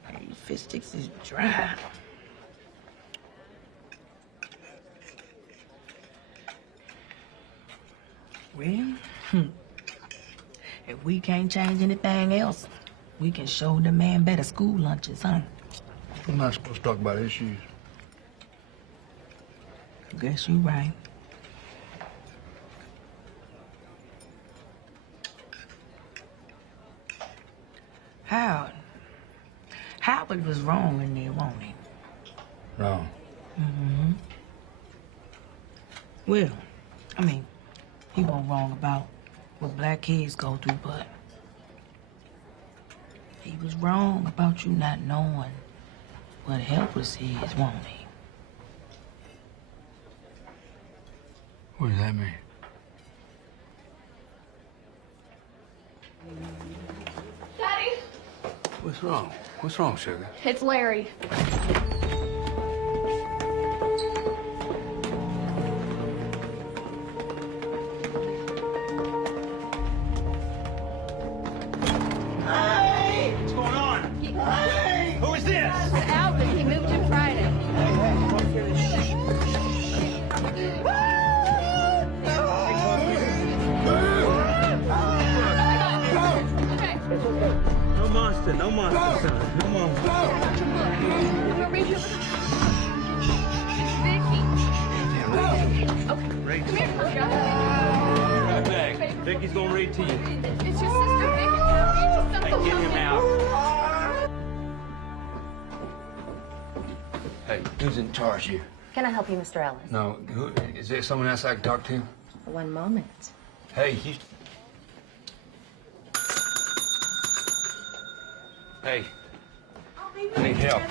Hey, fish sticks is dry. Well, if we can't change anything else, we can show the man better school lunches, huh? We're not supposed to talk about issues. Guess you're right. Howard was wrong in there, wasn't he? Wrong. Mm-hmm. Well, I mean, he wasn't wrong about what black kids go through, but he was wrong about you not knowing what helpless is, wasn't he? What does that mean? Daddy! What's wrong? What's wrong, sugar? It's Larry. Hey! What's going on? Hey! Who is this? Alvin. He moved in Friday. No monster, no monster, son. No monster. I'm gonna read you. Vicky. Okay. Come here, Right back. Vicky's gonna read to you. It's your sister, Vicky. I'll read you something. Get him out. Hey, who's in charge here? Can I help you, Mr. Ellis? No, is there someone else I can talk to? One moment. Hey, Hey, I need help.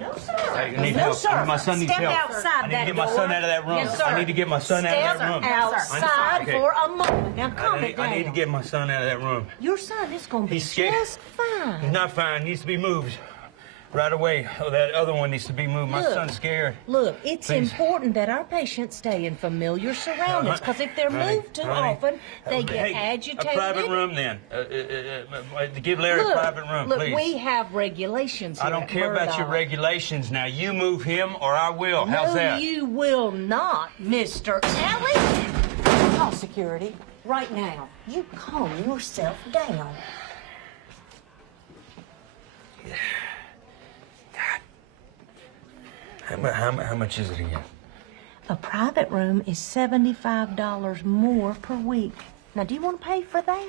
No, sir. Hey, I need no, help. Sir. My son needs Step help. outside I need to get my son out of that room. Yes, sir. I need to get my son out of that room. Step outside Okay. for a moment. Now, calm it down. I need to get my son out of that room. Your son is going to be He's scared. just fine. He's not fine. He needs to be moved right away. Oh, that other one needs to be moved. My Look. son's scared. Look, it's Please. important that our patients stay in familiar surroundings, because if they're Honey, moved too honey. often, they get Hey, agitated. a private room, then. Give Larry Look, a private room, look, please. we have regulations here I don't at care about your Murdoch. regulations. Now, you move him or I will. How's No, that? you will not, Mr. Ellis. Call security right now. You calm yourself down. How much is it again? A private room is $75 more per week. Now, do you want to pay for that?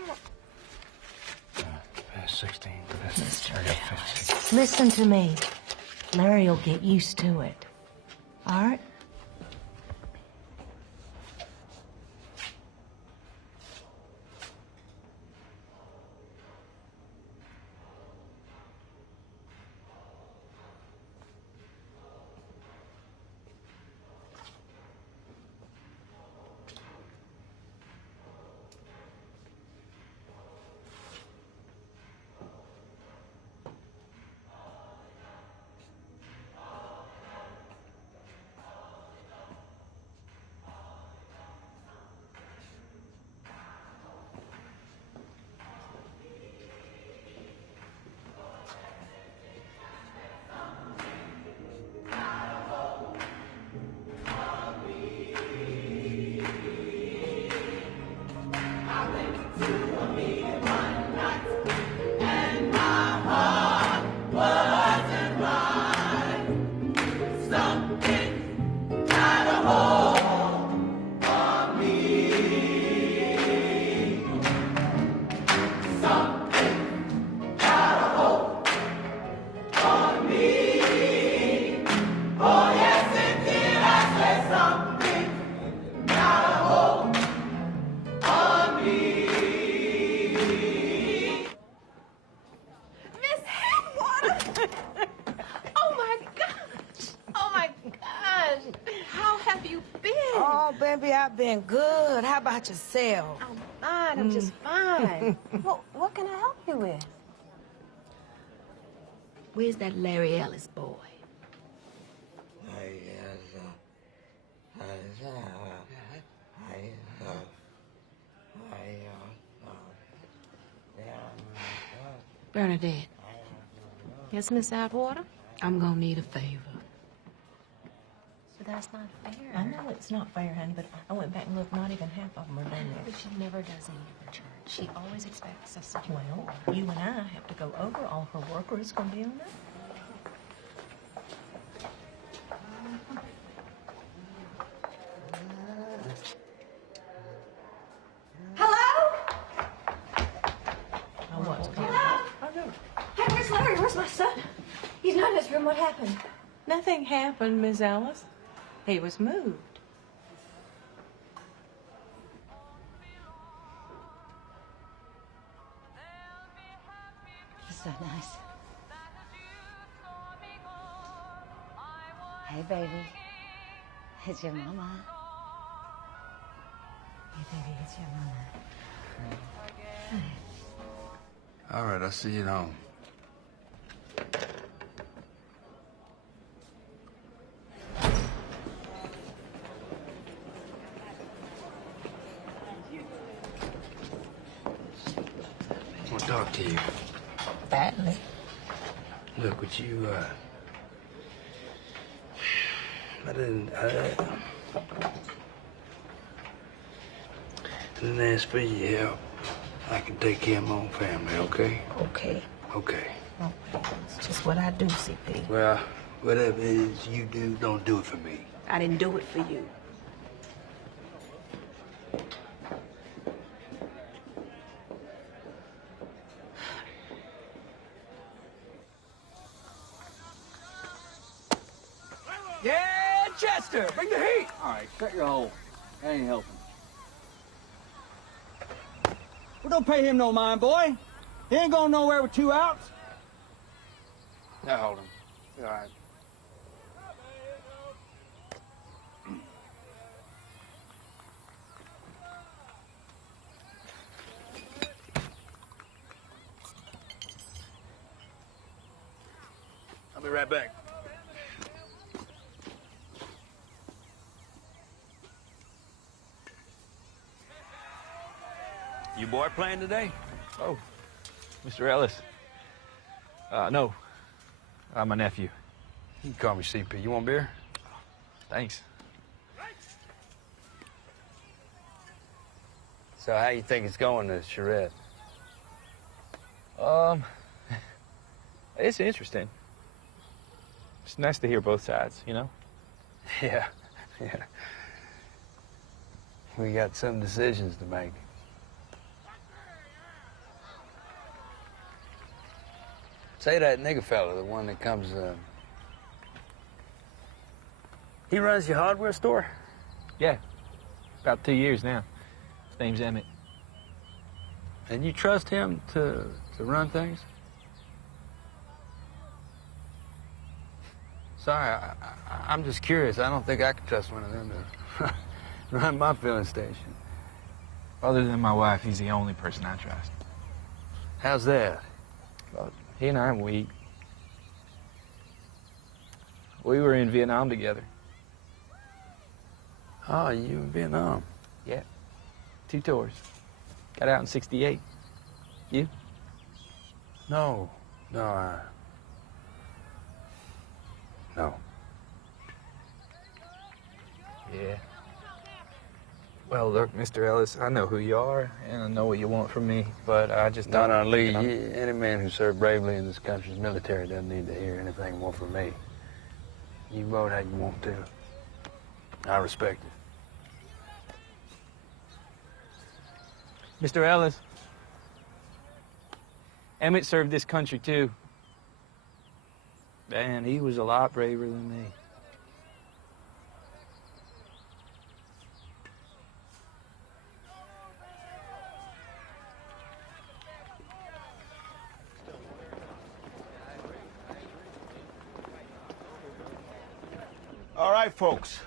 16. I got 15. Listen to me. Larry will get used to it. All right? I've been good. How about yourself? I'm fine. I'm just fine. Well, what can I help you with? Where's that Larry Ellis boy? Bernadette. Yes, Miss Atwater? I'm gonna need a favor. But that's not fair. I know it's not fair, honey, but I went back and looked. Not even half of them are done But yet. she never does any of her church. She always expects us to do Well, more. you and I have to go over. All her worker is going to be on that. Hello? Oh, what's going on? Hello? Oh, no. Hey, where's Larry? Where's my son? He's not in his room. What happened? Nothing happened, Miss Ellis. He was moved. He's so nice. Hey, baby. It's your mama. Hey, baby, it's your mama. All right, I'll see you at home. I want to talk to you. Badly. Look, would you, I didn't ask for your help. I can take care of my own family, okay? Okay. Okay. It's just what I do, CP. Well, whatever it is you do, don't do it for me. I didn't do it for you. Yeah, Chester, bring the heat. All right, shut your hole. That ain't helping. Well, don't pay him no mind, boy. He ain't going nowhere with 2 outs. Now hold him. All right. I'll be right back. You boy playing today? Oh, Mr. Ellis. No. My nephew. You can call me CP. You want beer? Thanks. So how you think it's going to Charette? It's interesting. It's nice to hear both sides, you know? Yeah. We got some decisions to make. Say that nigger fella, the one that comes, he runs your hardware store? Yeah. About 2 years now. His name's Emmett. And you trust him to run things? Sorry, I'm just curious. I don't think I could trust one of them to run my filling station. Other than my wife, he's the only person I trust. How's that? Well, he and I, we were in Vietnam together. Oh, you in Vietnam? Yeah. 2 tours. Got out in '68. You? No. Yeah. Well, look, Mr. Ellis, I know who you are, and I know what you want from me, but I just don't... No, Lee, any man who served bravely in this country's military doesn't need to hear anything more from me. You vote how you want to. I respect it. Mr. Ellis, Emmett served this country, too. And he was a lot braver than me. All right, folks.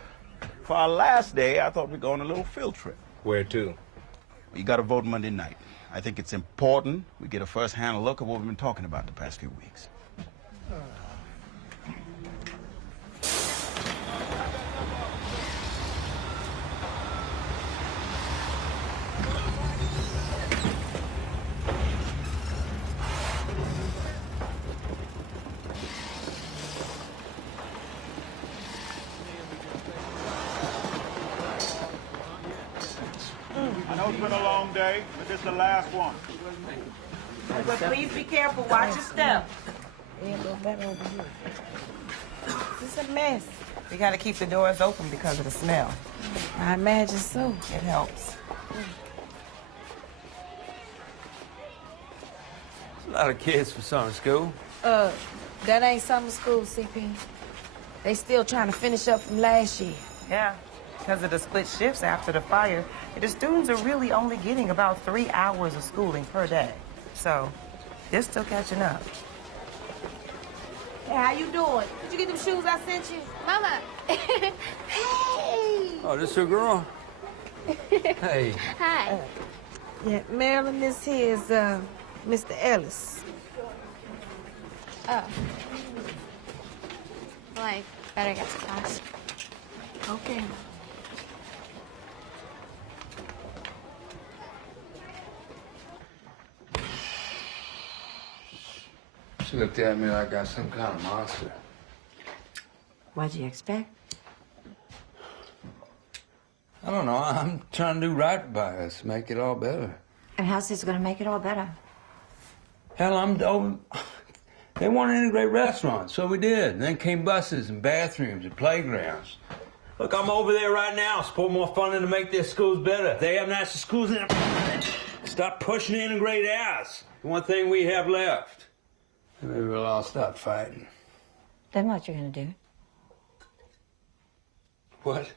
For our last day, I thought we'd go on a little field trip. Where to? You got to vote Monday night. I think it's important we get a first-hand look at what we've been talking about the past few weeks. I know it's been a long day, but this is the last one. But please be careful. Watch your step. Yeah, a little better over here. This is a mess. We got to keep the doors open because of the smell. I imagine so. It helps. A lot of kids for summer school. That ain't summer school, CP. They still trying to finish up from last year. Yeah, because of the split shifts after the fire, the students are really only getting about 3 hours of schooling per day. So, they're still catching up. Hey, how you doing? Did you get them shoes I sent you? Mama. Hey. Oh, this your girl? Hey. Hi. Yeah, Marilyn, this here is Mr. Ellis. Oh. Well, I better get to class. Okay. She looked at me like I was some kind of monster. What'd you expect? I don't know. I'm trying to do right by us, make it all better. And how's this gonna make it all better? Hell, they want to integrate restaurants, so we did. And then came buses and bathrooms and playgrounds. Look, I'm over there right now. Support more funding to make their schools better. They have national schools in Stop pushing to integrate ours. The one thing we have left. Maybe we'll all stop fighting. Then what you gonna do? What?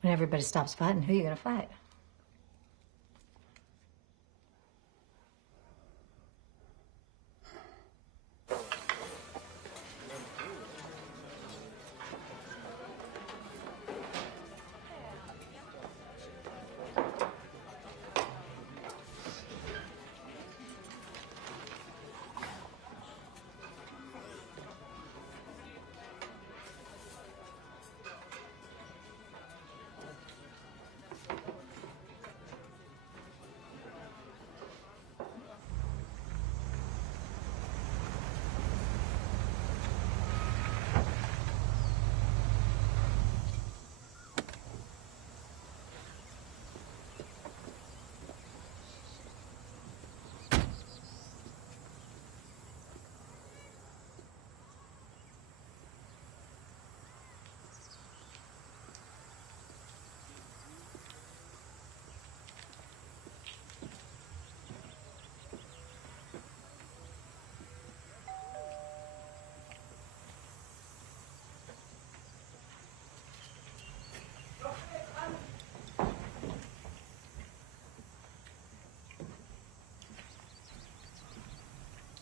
When everybody stops fighting, who you gonna fight?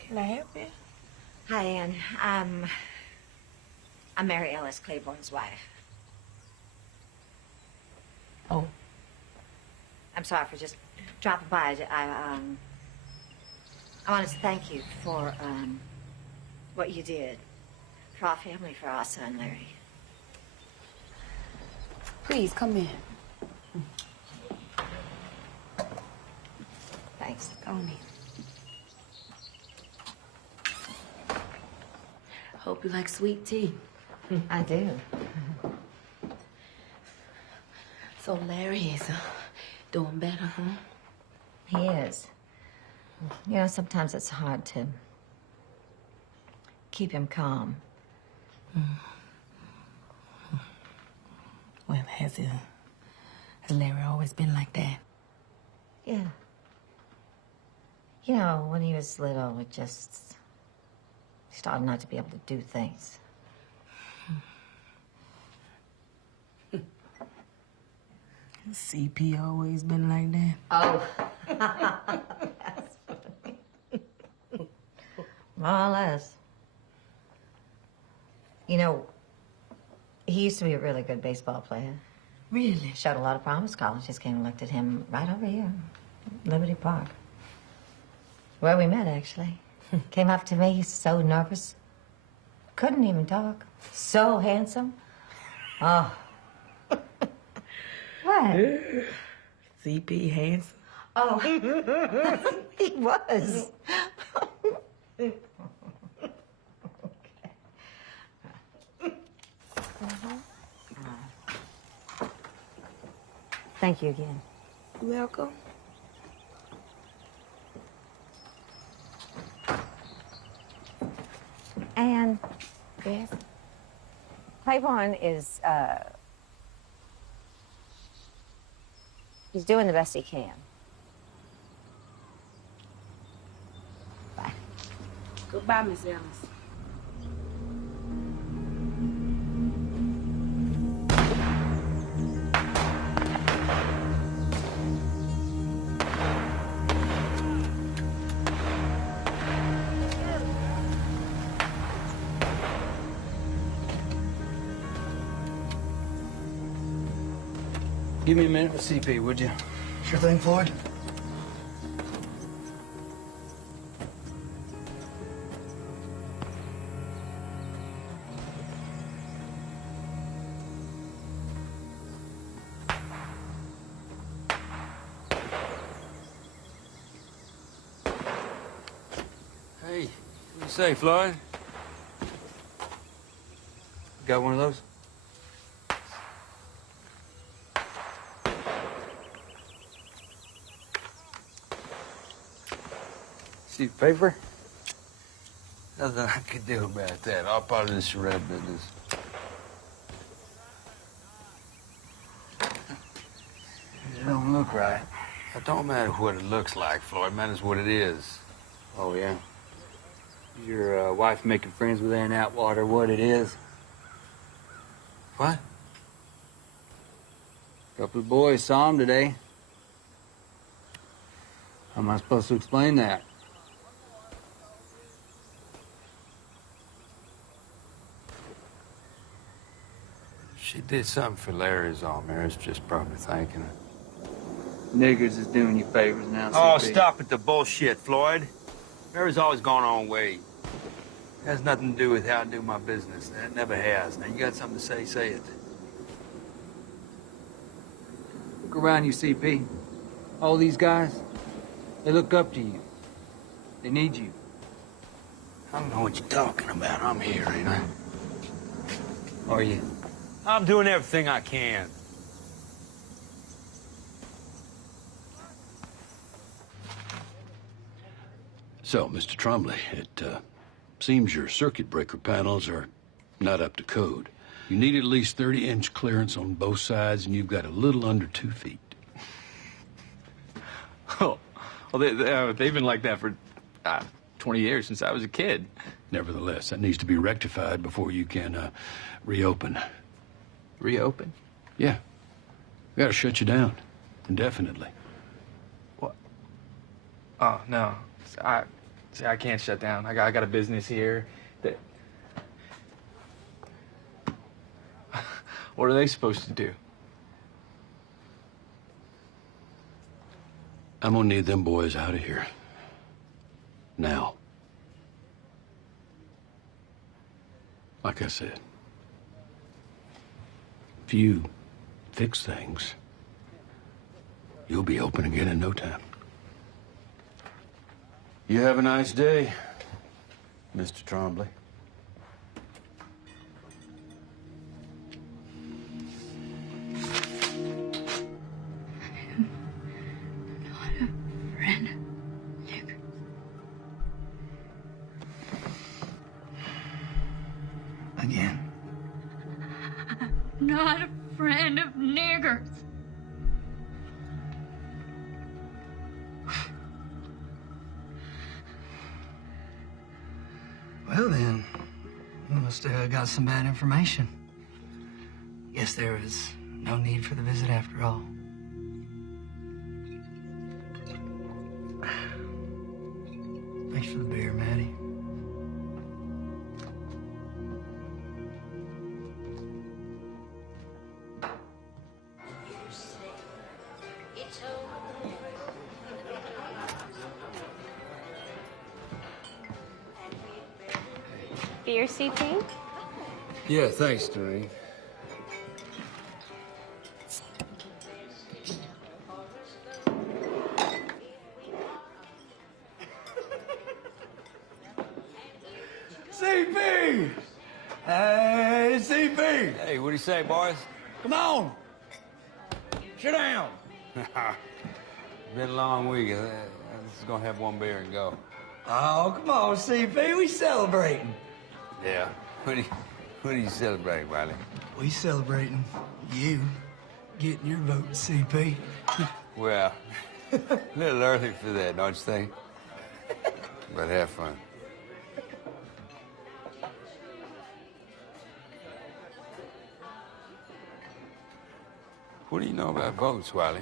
Can I help you? Hi, Ann. I'm Mary Ellis, Claiborne's wife. Oh. I'm sorry for just dropping by. I wanted to thank you for what you did for our family, for our son, Larry. Please, come in. Thanks. Go on in. Hope you like sweet tea. I do. So Larry is doing better, huh? He is. You know, sometimes it's hard to keep him calm. Well, has Larry always been like that? Yeah. You know, when he was little, it just started not to be able to do things. CP always been like that? Oh. That's funny. More or less. You know, he He used to be a really good baseball player. Really? Showed a lot of promise. Colleges came and looked at him right over here, Liberty Park. Where we met, actually. Came up to me, he's so nervous. Couldn't even talk. So handsome. Oh. What? CP Henson. Oh. He was. Thank you again. You're welcome. And Yes. Claiborne is, he's doing the best he can. Bye. Goodbye, Miss Ellis. Give me a minute with CP, would you? Sure thing, Floyd. Hey, what do you say, Floyd? Got one of those? See paper? Nothing I could do about that. All part of this charade business. It don't look right. It don't matter what it looks like, Floyd. It matters what it is. Oh, yeah? Your wife making friends with Aunt Atwater, what it is? What? A couple of boys saw him today. How am I supposed to explain that? She did something for Larry's all. Mary's just probably thanking her. Niggers is doing you favors now, Oh, CP. stop with the bullshit, Floyd. Mary's always gone her own way. It has nothing to do with how I do my business. It never has. Now, you got something to say it. Look around you, CP. All these guys, they look up to you. They need you. I don't know what you're talking about. I'm here, ain't I? Are you? I'm doing everything I can. So, Mr. Trombley, it seems your circuit breaker panels are not up to code. You need at least 30-inch clearance on both sides, and you've got a little under 2 feet. Oh, well, they've been like that for 20 years, since I was a kid. Nevertheless, that needs to be rectified before you can reopen. Reopen? Yeah. We gotta shut you down indefinitely. What? Oh, no. I can't shut down. I got a business here that... What are they supposed to do? I'm gonna need them boys out of here. Now. Like I said, if you fix things, you'll be open again in no time. You have a nice day, Mr. Trombley. Again. Not a friend of niggers. Well, then, we must have got some bad information. Guess there was no need for the visit after all. Thanks for the beer, Maddie. Beer, CP? Yeah, thanks, Doreen. CP! Hey, CP! Hey, what do you say, boys? Come on! Sit down! Been a long week. I'm just gonna have one beer and go. Oh, come on, CP. We celebrating. Yeah. What are you celebrating, Riley? We celebrating you getting your vote, CP. Well, a little early for that, don't you think? But have fun. What do you know about votes, Wiley?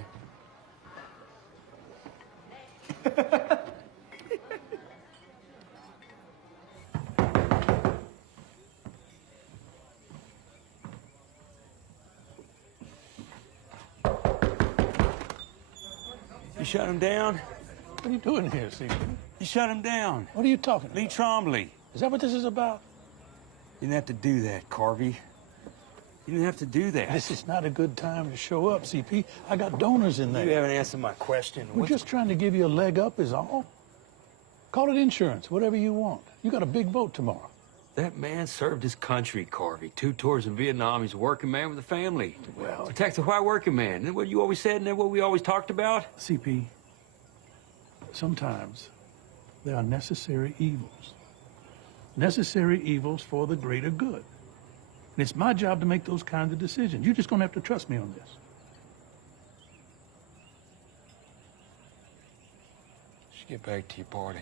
You shut him down? What are you doing here, CP? You shut him down. What are you talking about? Lee Trombley. Is that what this is about? You didn't have to do that, Carvey. You didn't have to do that. This is not a good time to show up, CP. I got donors in there. You haven't answered my question. We're just trying to give you a leg up is all. Call it insurance, whatever you want. You got a big vote tomorrow. That man served his country, Carvey. 2 tours in Vietnam. He's a working man with a family. Well, protect the white working man. Isn't that what you always said and that what we always talked about? CP, sometimes there are necessary evils. Necessary evils for the greater good. And it's my job to make those kinds of decisions. You're just going to have to trust me on this. Just get back to your party.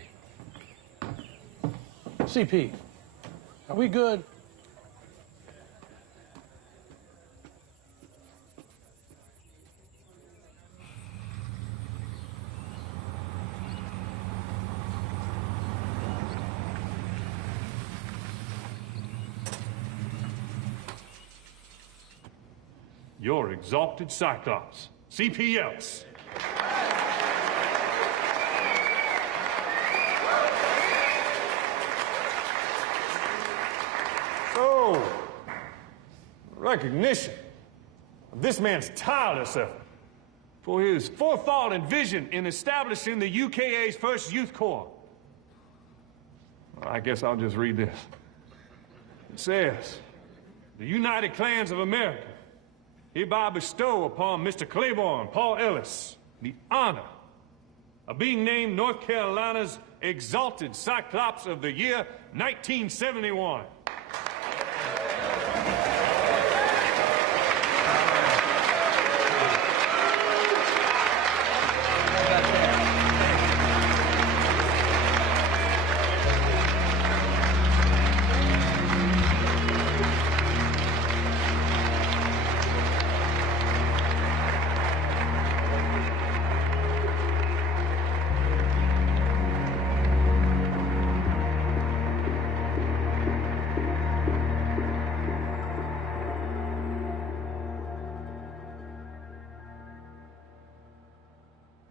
CP, are we good? Your exalted Cyclops, C.P. Ellis. So, recognition of this man's tireless effort for his forethought and vision in establishing the UKA's first youth corps. I guess I'll just read this. It says, the United Klans of America hereby bestow upon Mr. Claiborne Paul Ellis the honor of being named North Carolina's Exalted Cyclops of the year 1971.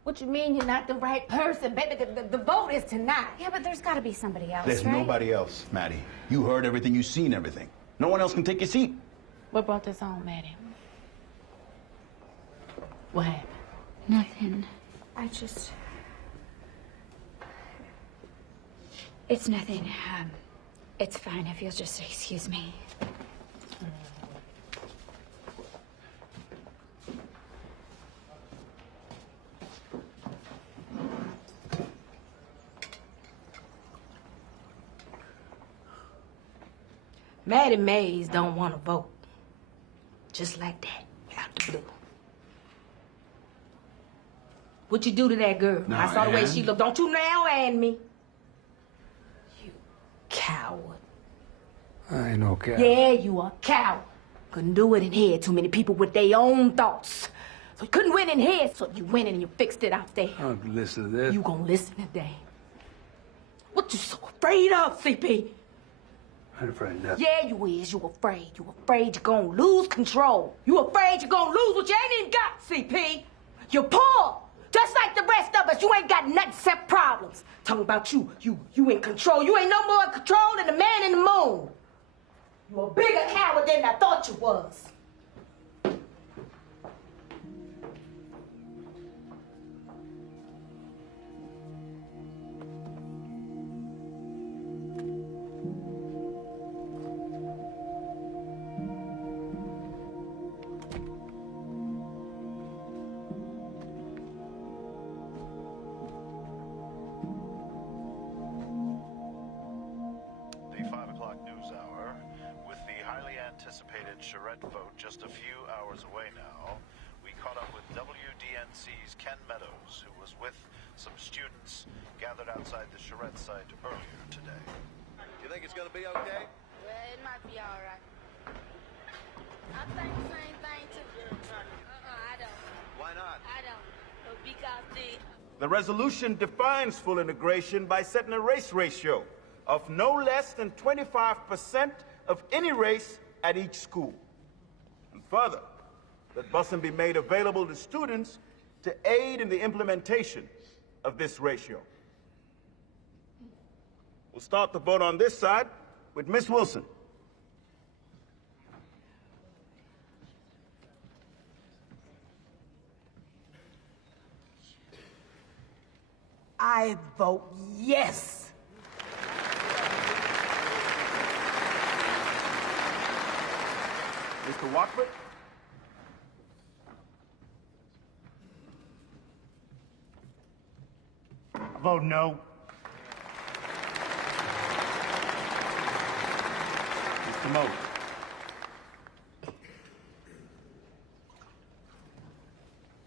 What you mean you're not the right person, baby? The vote is tonight. Yeah, but there's got to be somebody else, There's right? nobody else, Maddie. You heard everything, you seen everything. No one else can take your seat. What brought this on, Maddie? What happened? Nothing. It's nothing. It's fine if you'll just excuse me. Maddie Mays don't want to vote. Just like that, out the blue. What you do to that girl? No, I saw the way Ann. she looked. Don't you now and me. You coward. I ain't no coward. Yeah, you a coward. Couldn't do it in here. Too many people with their own thoughts. So you couldn't win in here, so you went in and you fixed it out there. I don't listen to this. You gonna listen today. What you so afraid of, CP? I ain't afraid of nothing. Yeah, you is. You afraid. You afraid you're gonna lose control. You afraid you're gonna lose what you ain't even got, CP. You're poor. Just like the rest of us. You ain't got nothing except problems. Talking about you in control. You ain't no more in control than the man in the moon. You a bigger coward than I thought you was. charrette vote just a few hours away now, we caught up with WDNC's Ken Meadows, who was with some students gathered outside the charrette site earlier today. You think it's going to be okay? Well, it might be all right. I think the same thing too. I don't. Why not? I don't. Because The resolution defines full integration by setting a race ratio of no less than 25% of any race at each school. And further, that busing be made available to students to aid in the implementation of this ratio. We'll start the vote on this side with Miss Wilson. I vote yes. Mr. Watford? I vote no. Mr. Moe?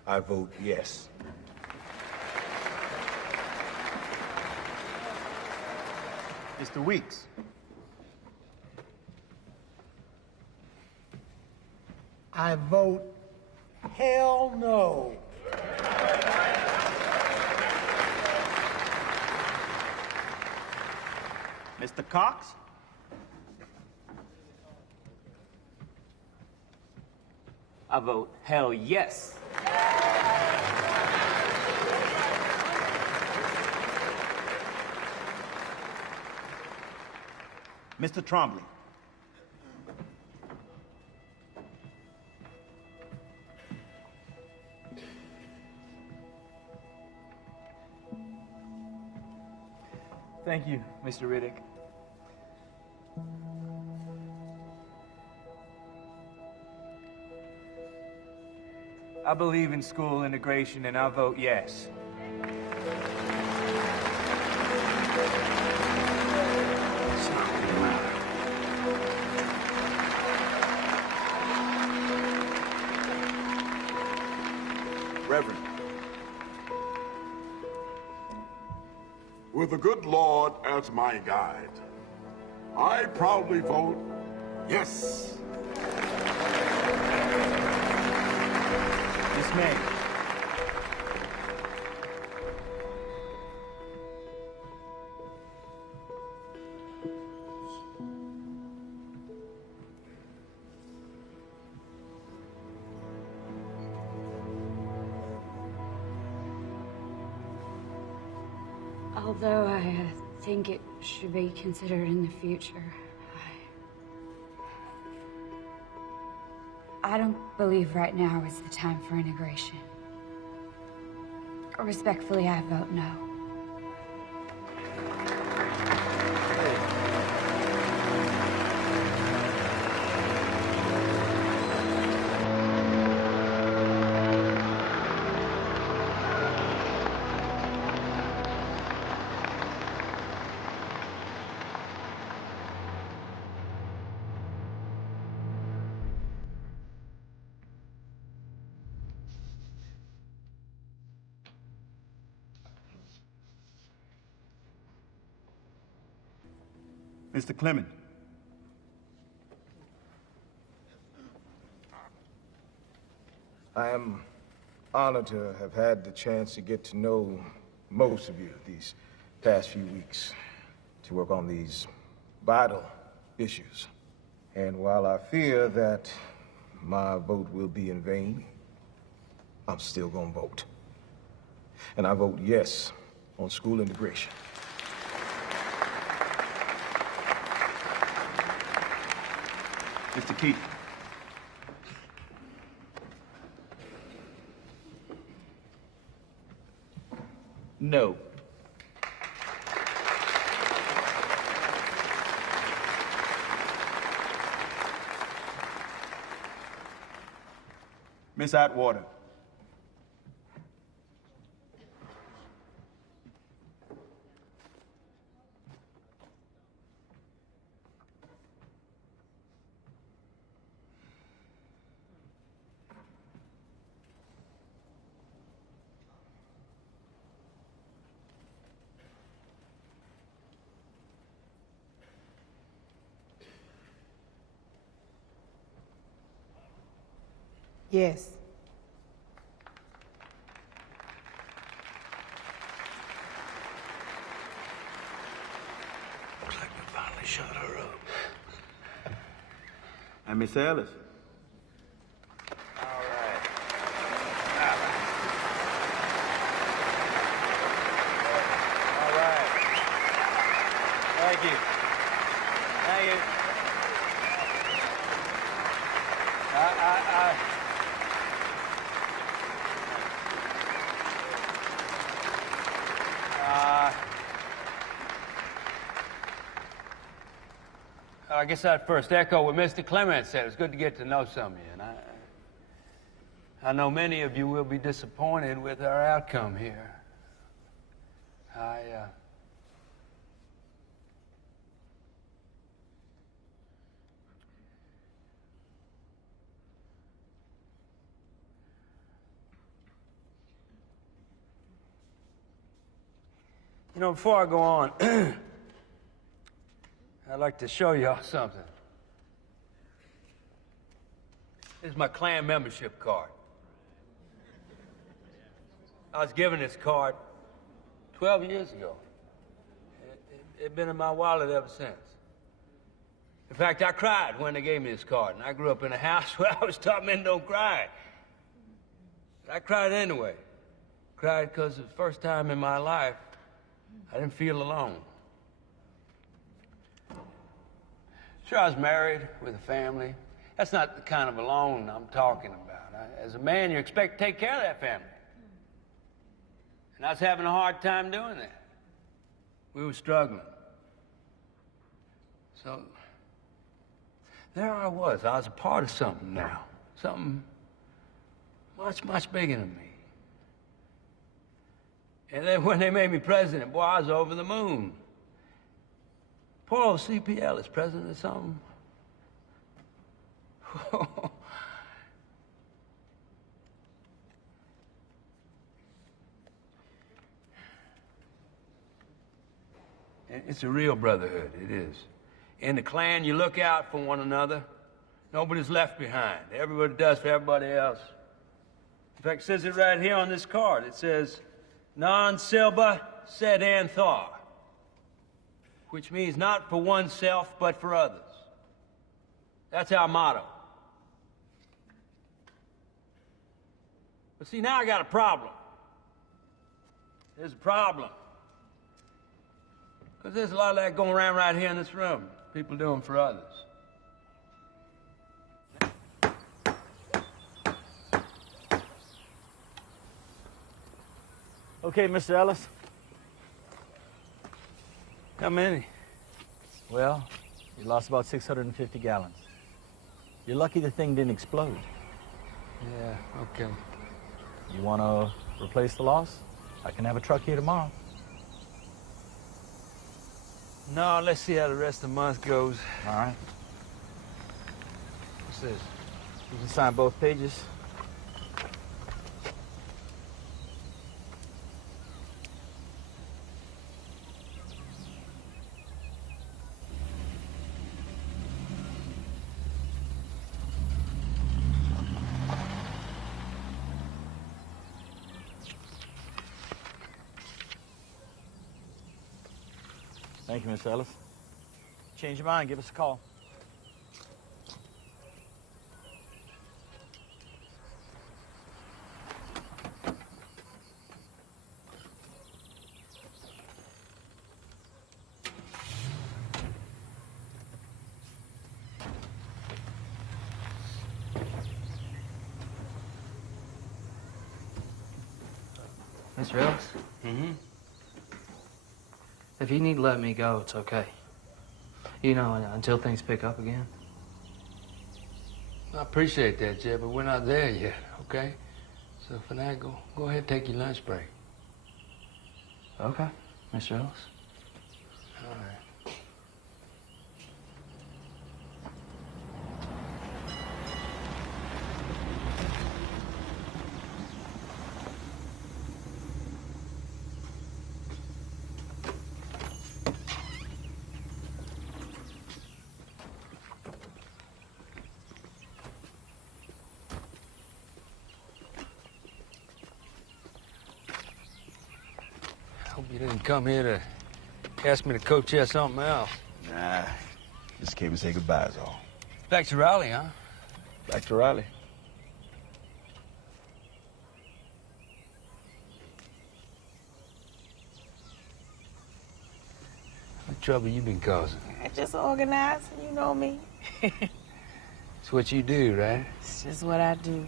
I vote yes. Mr. Weeks? I vote hell no. Mr. Cox? I vote hell yes. Mr. Trombley? Thank you, Mr. Riddick. I believe in school integration, and I vote yes. Reverend. With the good Lord as my guide, I proudly vote yes. Miss May. Although I think it should be considered in the future, I don't believe right now is the time for integration. Respectfully, I vote no. Mr. Clement? I am honored to have had the chance to get to know most of you these past few weeks, to work on these vital issues. And while I fear that my vote will be in vain, I'm still gonna vote. And I vote yes on school integration. Mr. Keith. No. Miss Atwater. Yes. Looks like we finally shut her up. And Miss Ellis. Thank you. Thank you. I guess I'd first echo what Mr. Clement said. It's good to get to know some of you, and I know many of you will be disappointed with our outcome here. You know, before I go on, I'd like to show y'all something. This is my Klan membership card. I was given this card 12 years ago. It's been in my wallet ever since. In fact, I cried when they gave me this card, and I grew up in a house where I was taught men don't cry. But I cried anyway. Cried because it was the first time in my life I didn't feel alone. Sure, I was married with a family. That's not the kind of alone I'm talking about. As a man, you expect to take care of that family. And I was having a hard time doing that. We were struggling. So, there I was. I was a part of something now. Something much, much bigger than me. And then when they made me president, boy, I was over the moon. Poor old C.P. Ellis, president of something. It's a real brotherhood, it is. In the Klan, you look out for one another. Nobody's left behind. Everybody does for everybody else. In fact, it says it right here on this card. It says, non silba sed anthar, which means not for oneself, but for others. That's our motto. But see, now I got a problem. There's a problem. Because there's a lot of that going around right here in this room. People doing for others. Okay, Mr. Ellis. How many? Well, you lost about 650 gallons. You're lucky the thing didn't explode. Yeah, okay. You want to replace the loss? I can have a truck here tomorrow. No, let's see how the rest of the month goes. All right. What's this? You can sign both pages. Thank you, Miss Ellis. Change your mind, give us a call. Mr. Ellis? Mm-hmm. If you need to let me go, it's okay. You know, until things pick up again. I appreciate that, Jed, but we're not there yet, okay? So for now, go ahead and take your lunch break. Okay, Mr. Ellis. All right. Hope you didn't come here to ask me to co-chair something else. Nah, just came to say goodbye, is all. Back to Raleigh, huh? Back to Raleigh. What trouble you been causing? Just organizing, you know me. It's what you do, right? It's just what I do.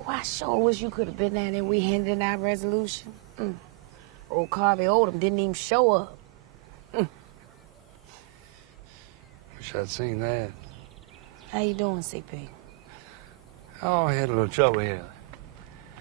Oh, I sure wish you could have been there and we handed in our resolution. Old Carvey Oldham didn't even show up. Wish I'd seen that. How you doing, CP? Oh, I had a little trouble here.